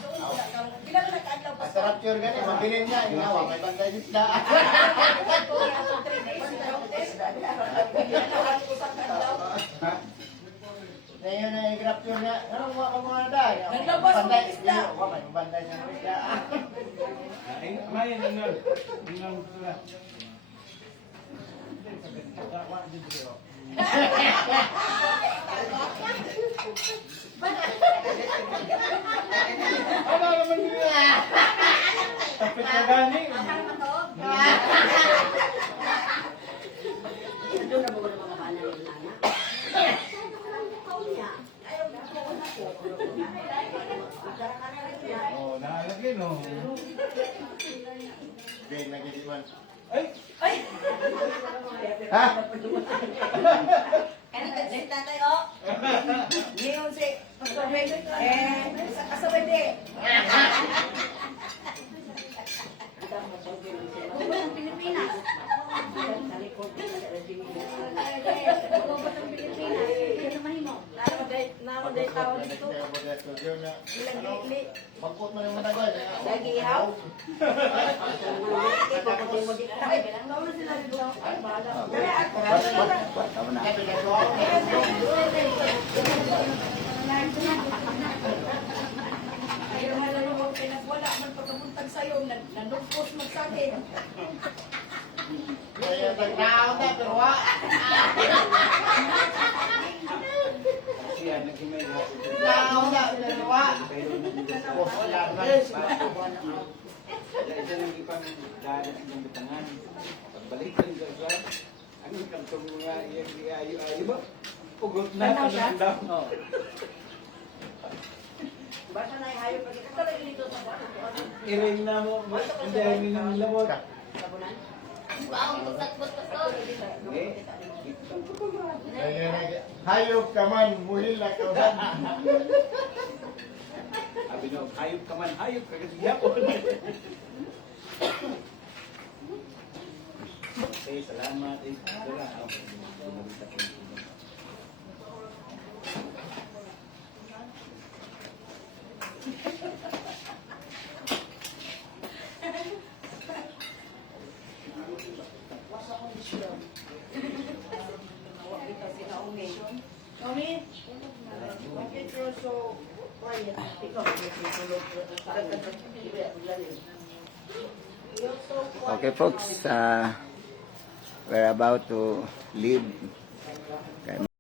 Pila na nag-adlaw pa At sa rapture gani, mabilin niya. Inawa, may bantay di sila. 3 days. Pila ko sa adlaw. Ngayon na yung rapture niya. Anong mga ka mga dahil? Naglabas mo ng isda. May bantay niya ng isda. Mayan ingal. Ingal sila. Ano naman nila? Tapit na gani. Doon na mga mga anak ng anak. Oh, nakalagay no. Hindi, nagisiman. Ay! Ha? Ano ka si tatay o? Ngayon si Pastor Red. Sa kasabay din. Ang Pilipinas. Namaday tawag dito. Ilang gili. Magkot mo naman ako. Lagi ihaw. Paputin mo dito. Ay, nauna sila dito. Ay, bahala. Kaya ako. Tama na. Ayaw nga lang yung pinagwala man pagkamuntag sa'yo. Nanugpos magsakit. Kaya nagtao na, pero wa. Siya, nagsimay na. Nagtao na, pero wa. Wala naman. Ito nang ipang dahil sa mga tangan. Pagbalik ko yung gagawin. Ano yung kantong mga iyan, ayo ba? Pugot na. Tanaw siya? Oh. Basta na ihayop pag ito talaga dito sa kwarto. Iring na mo. Hindi, hindi na lamot. Tabunan? Baong tutakbot ko to. Okay. Hayop ka man, muhila ka man. Sabi nyo, hayop ka man, hayop ka kasi yapon. Okay, salamat. Mami, bakit you're so quiet? Ikaw, tulog You're so quiet. Okay folks, we're about to leave.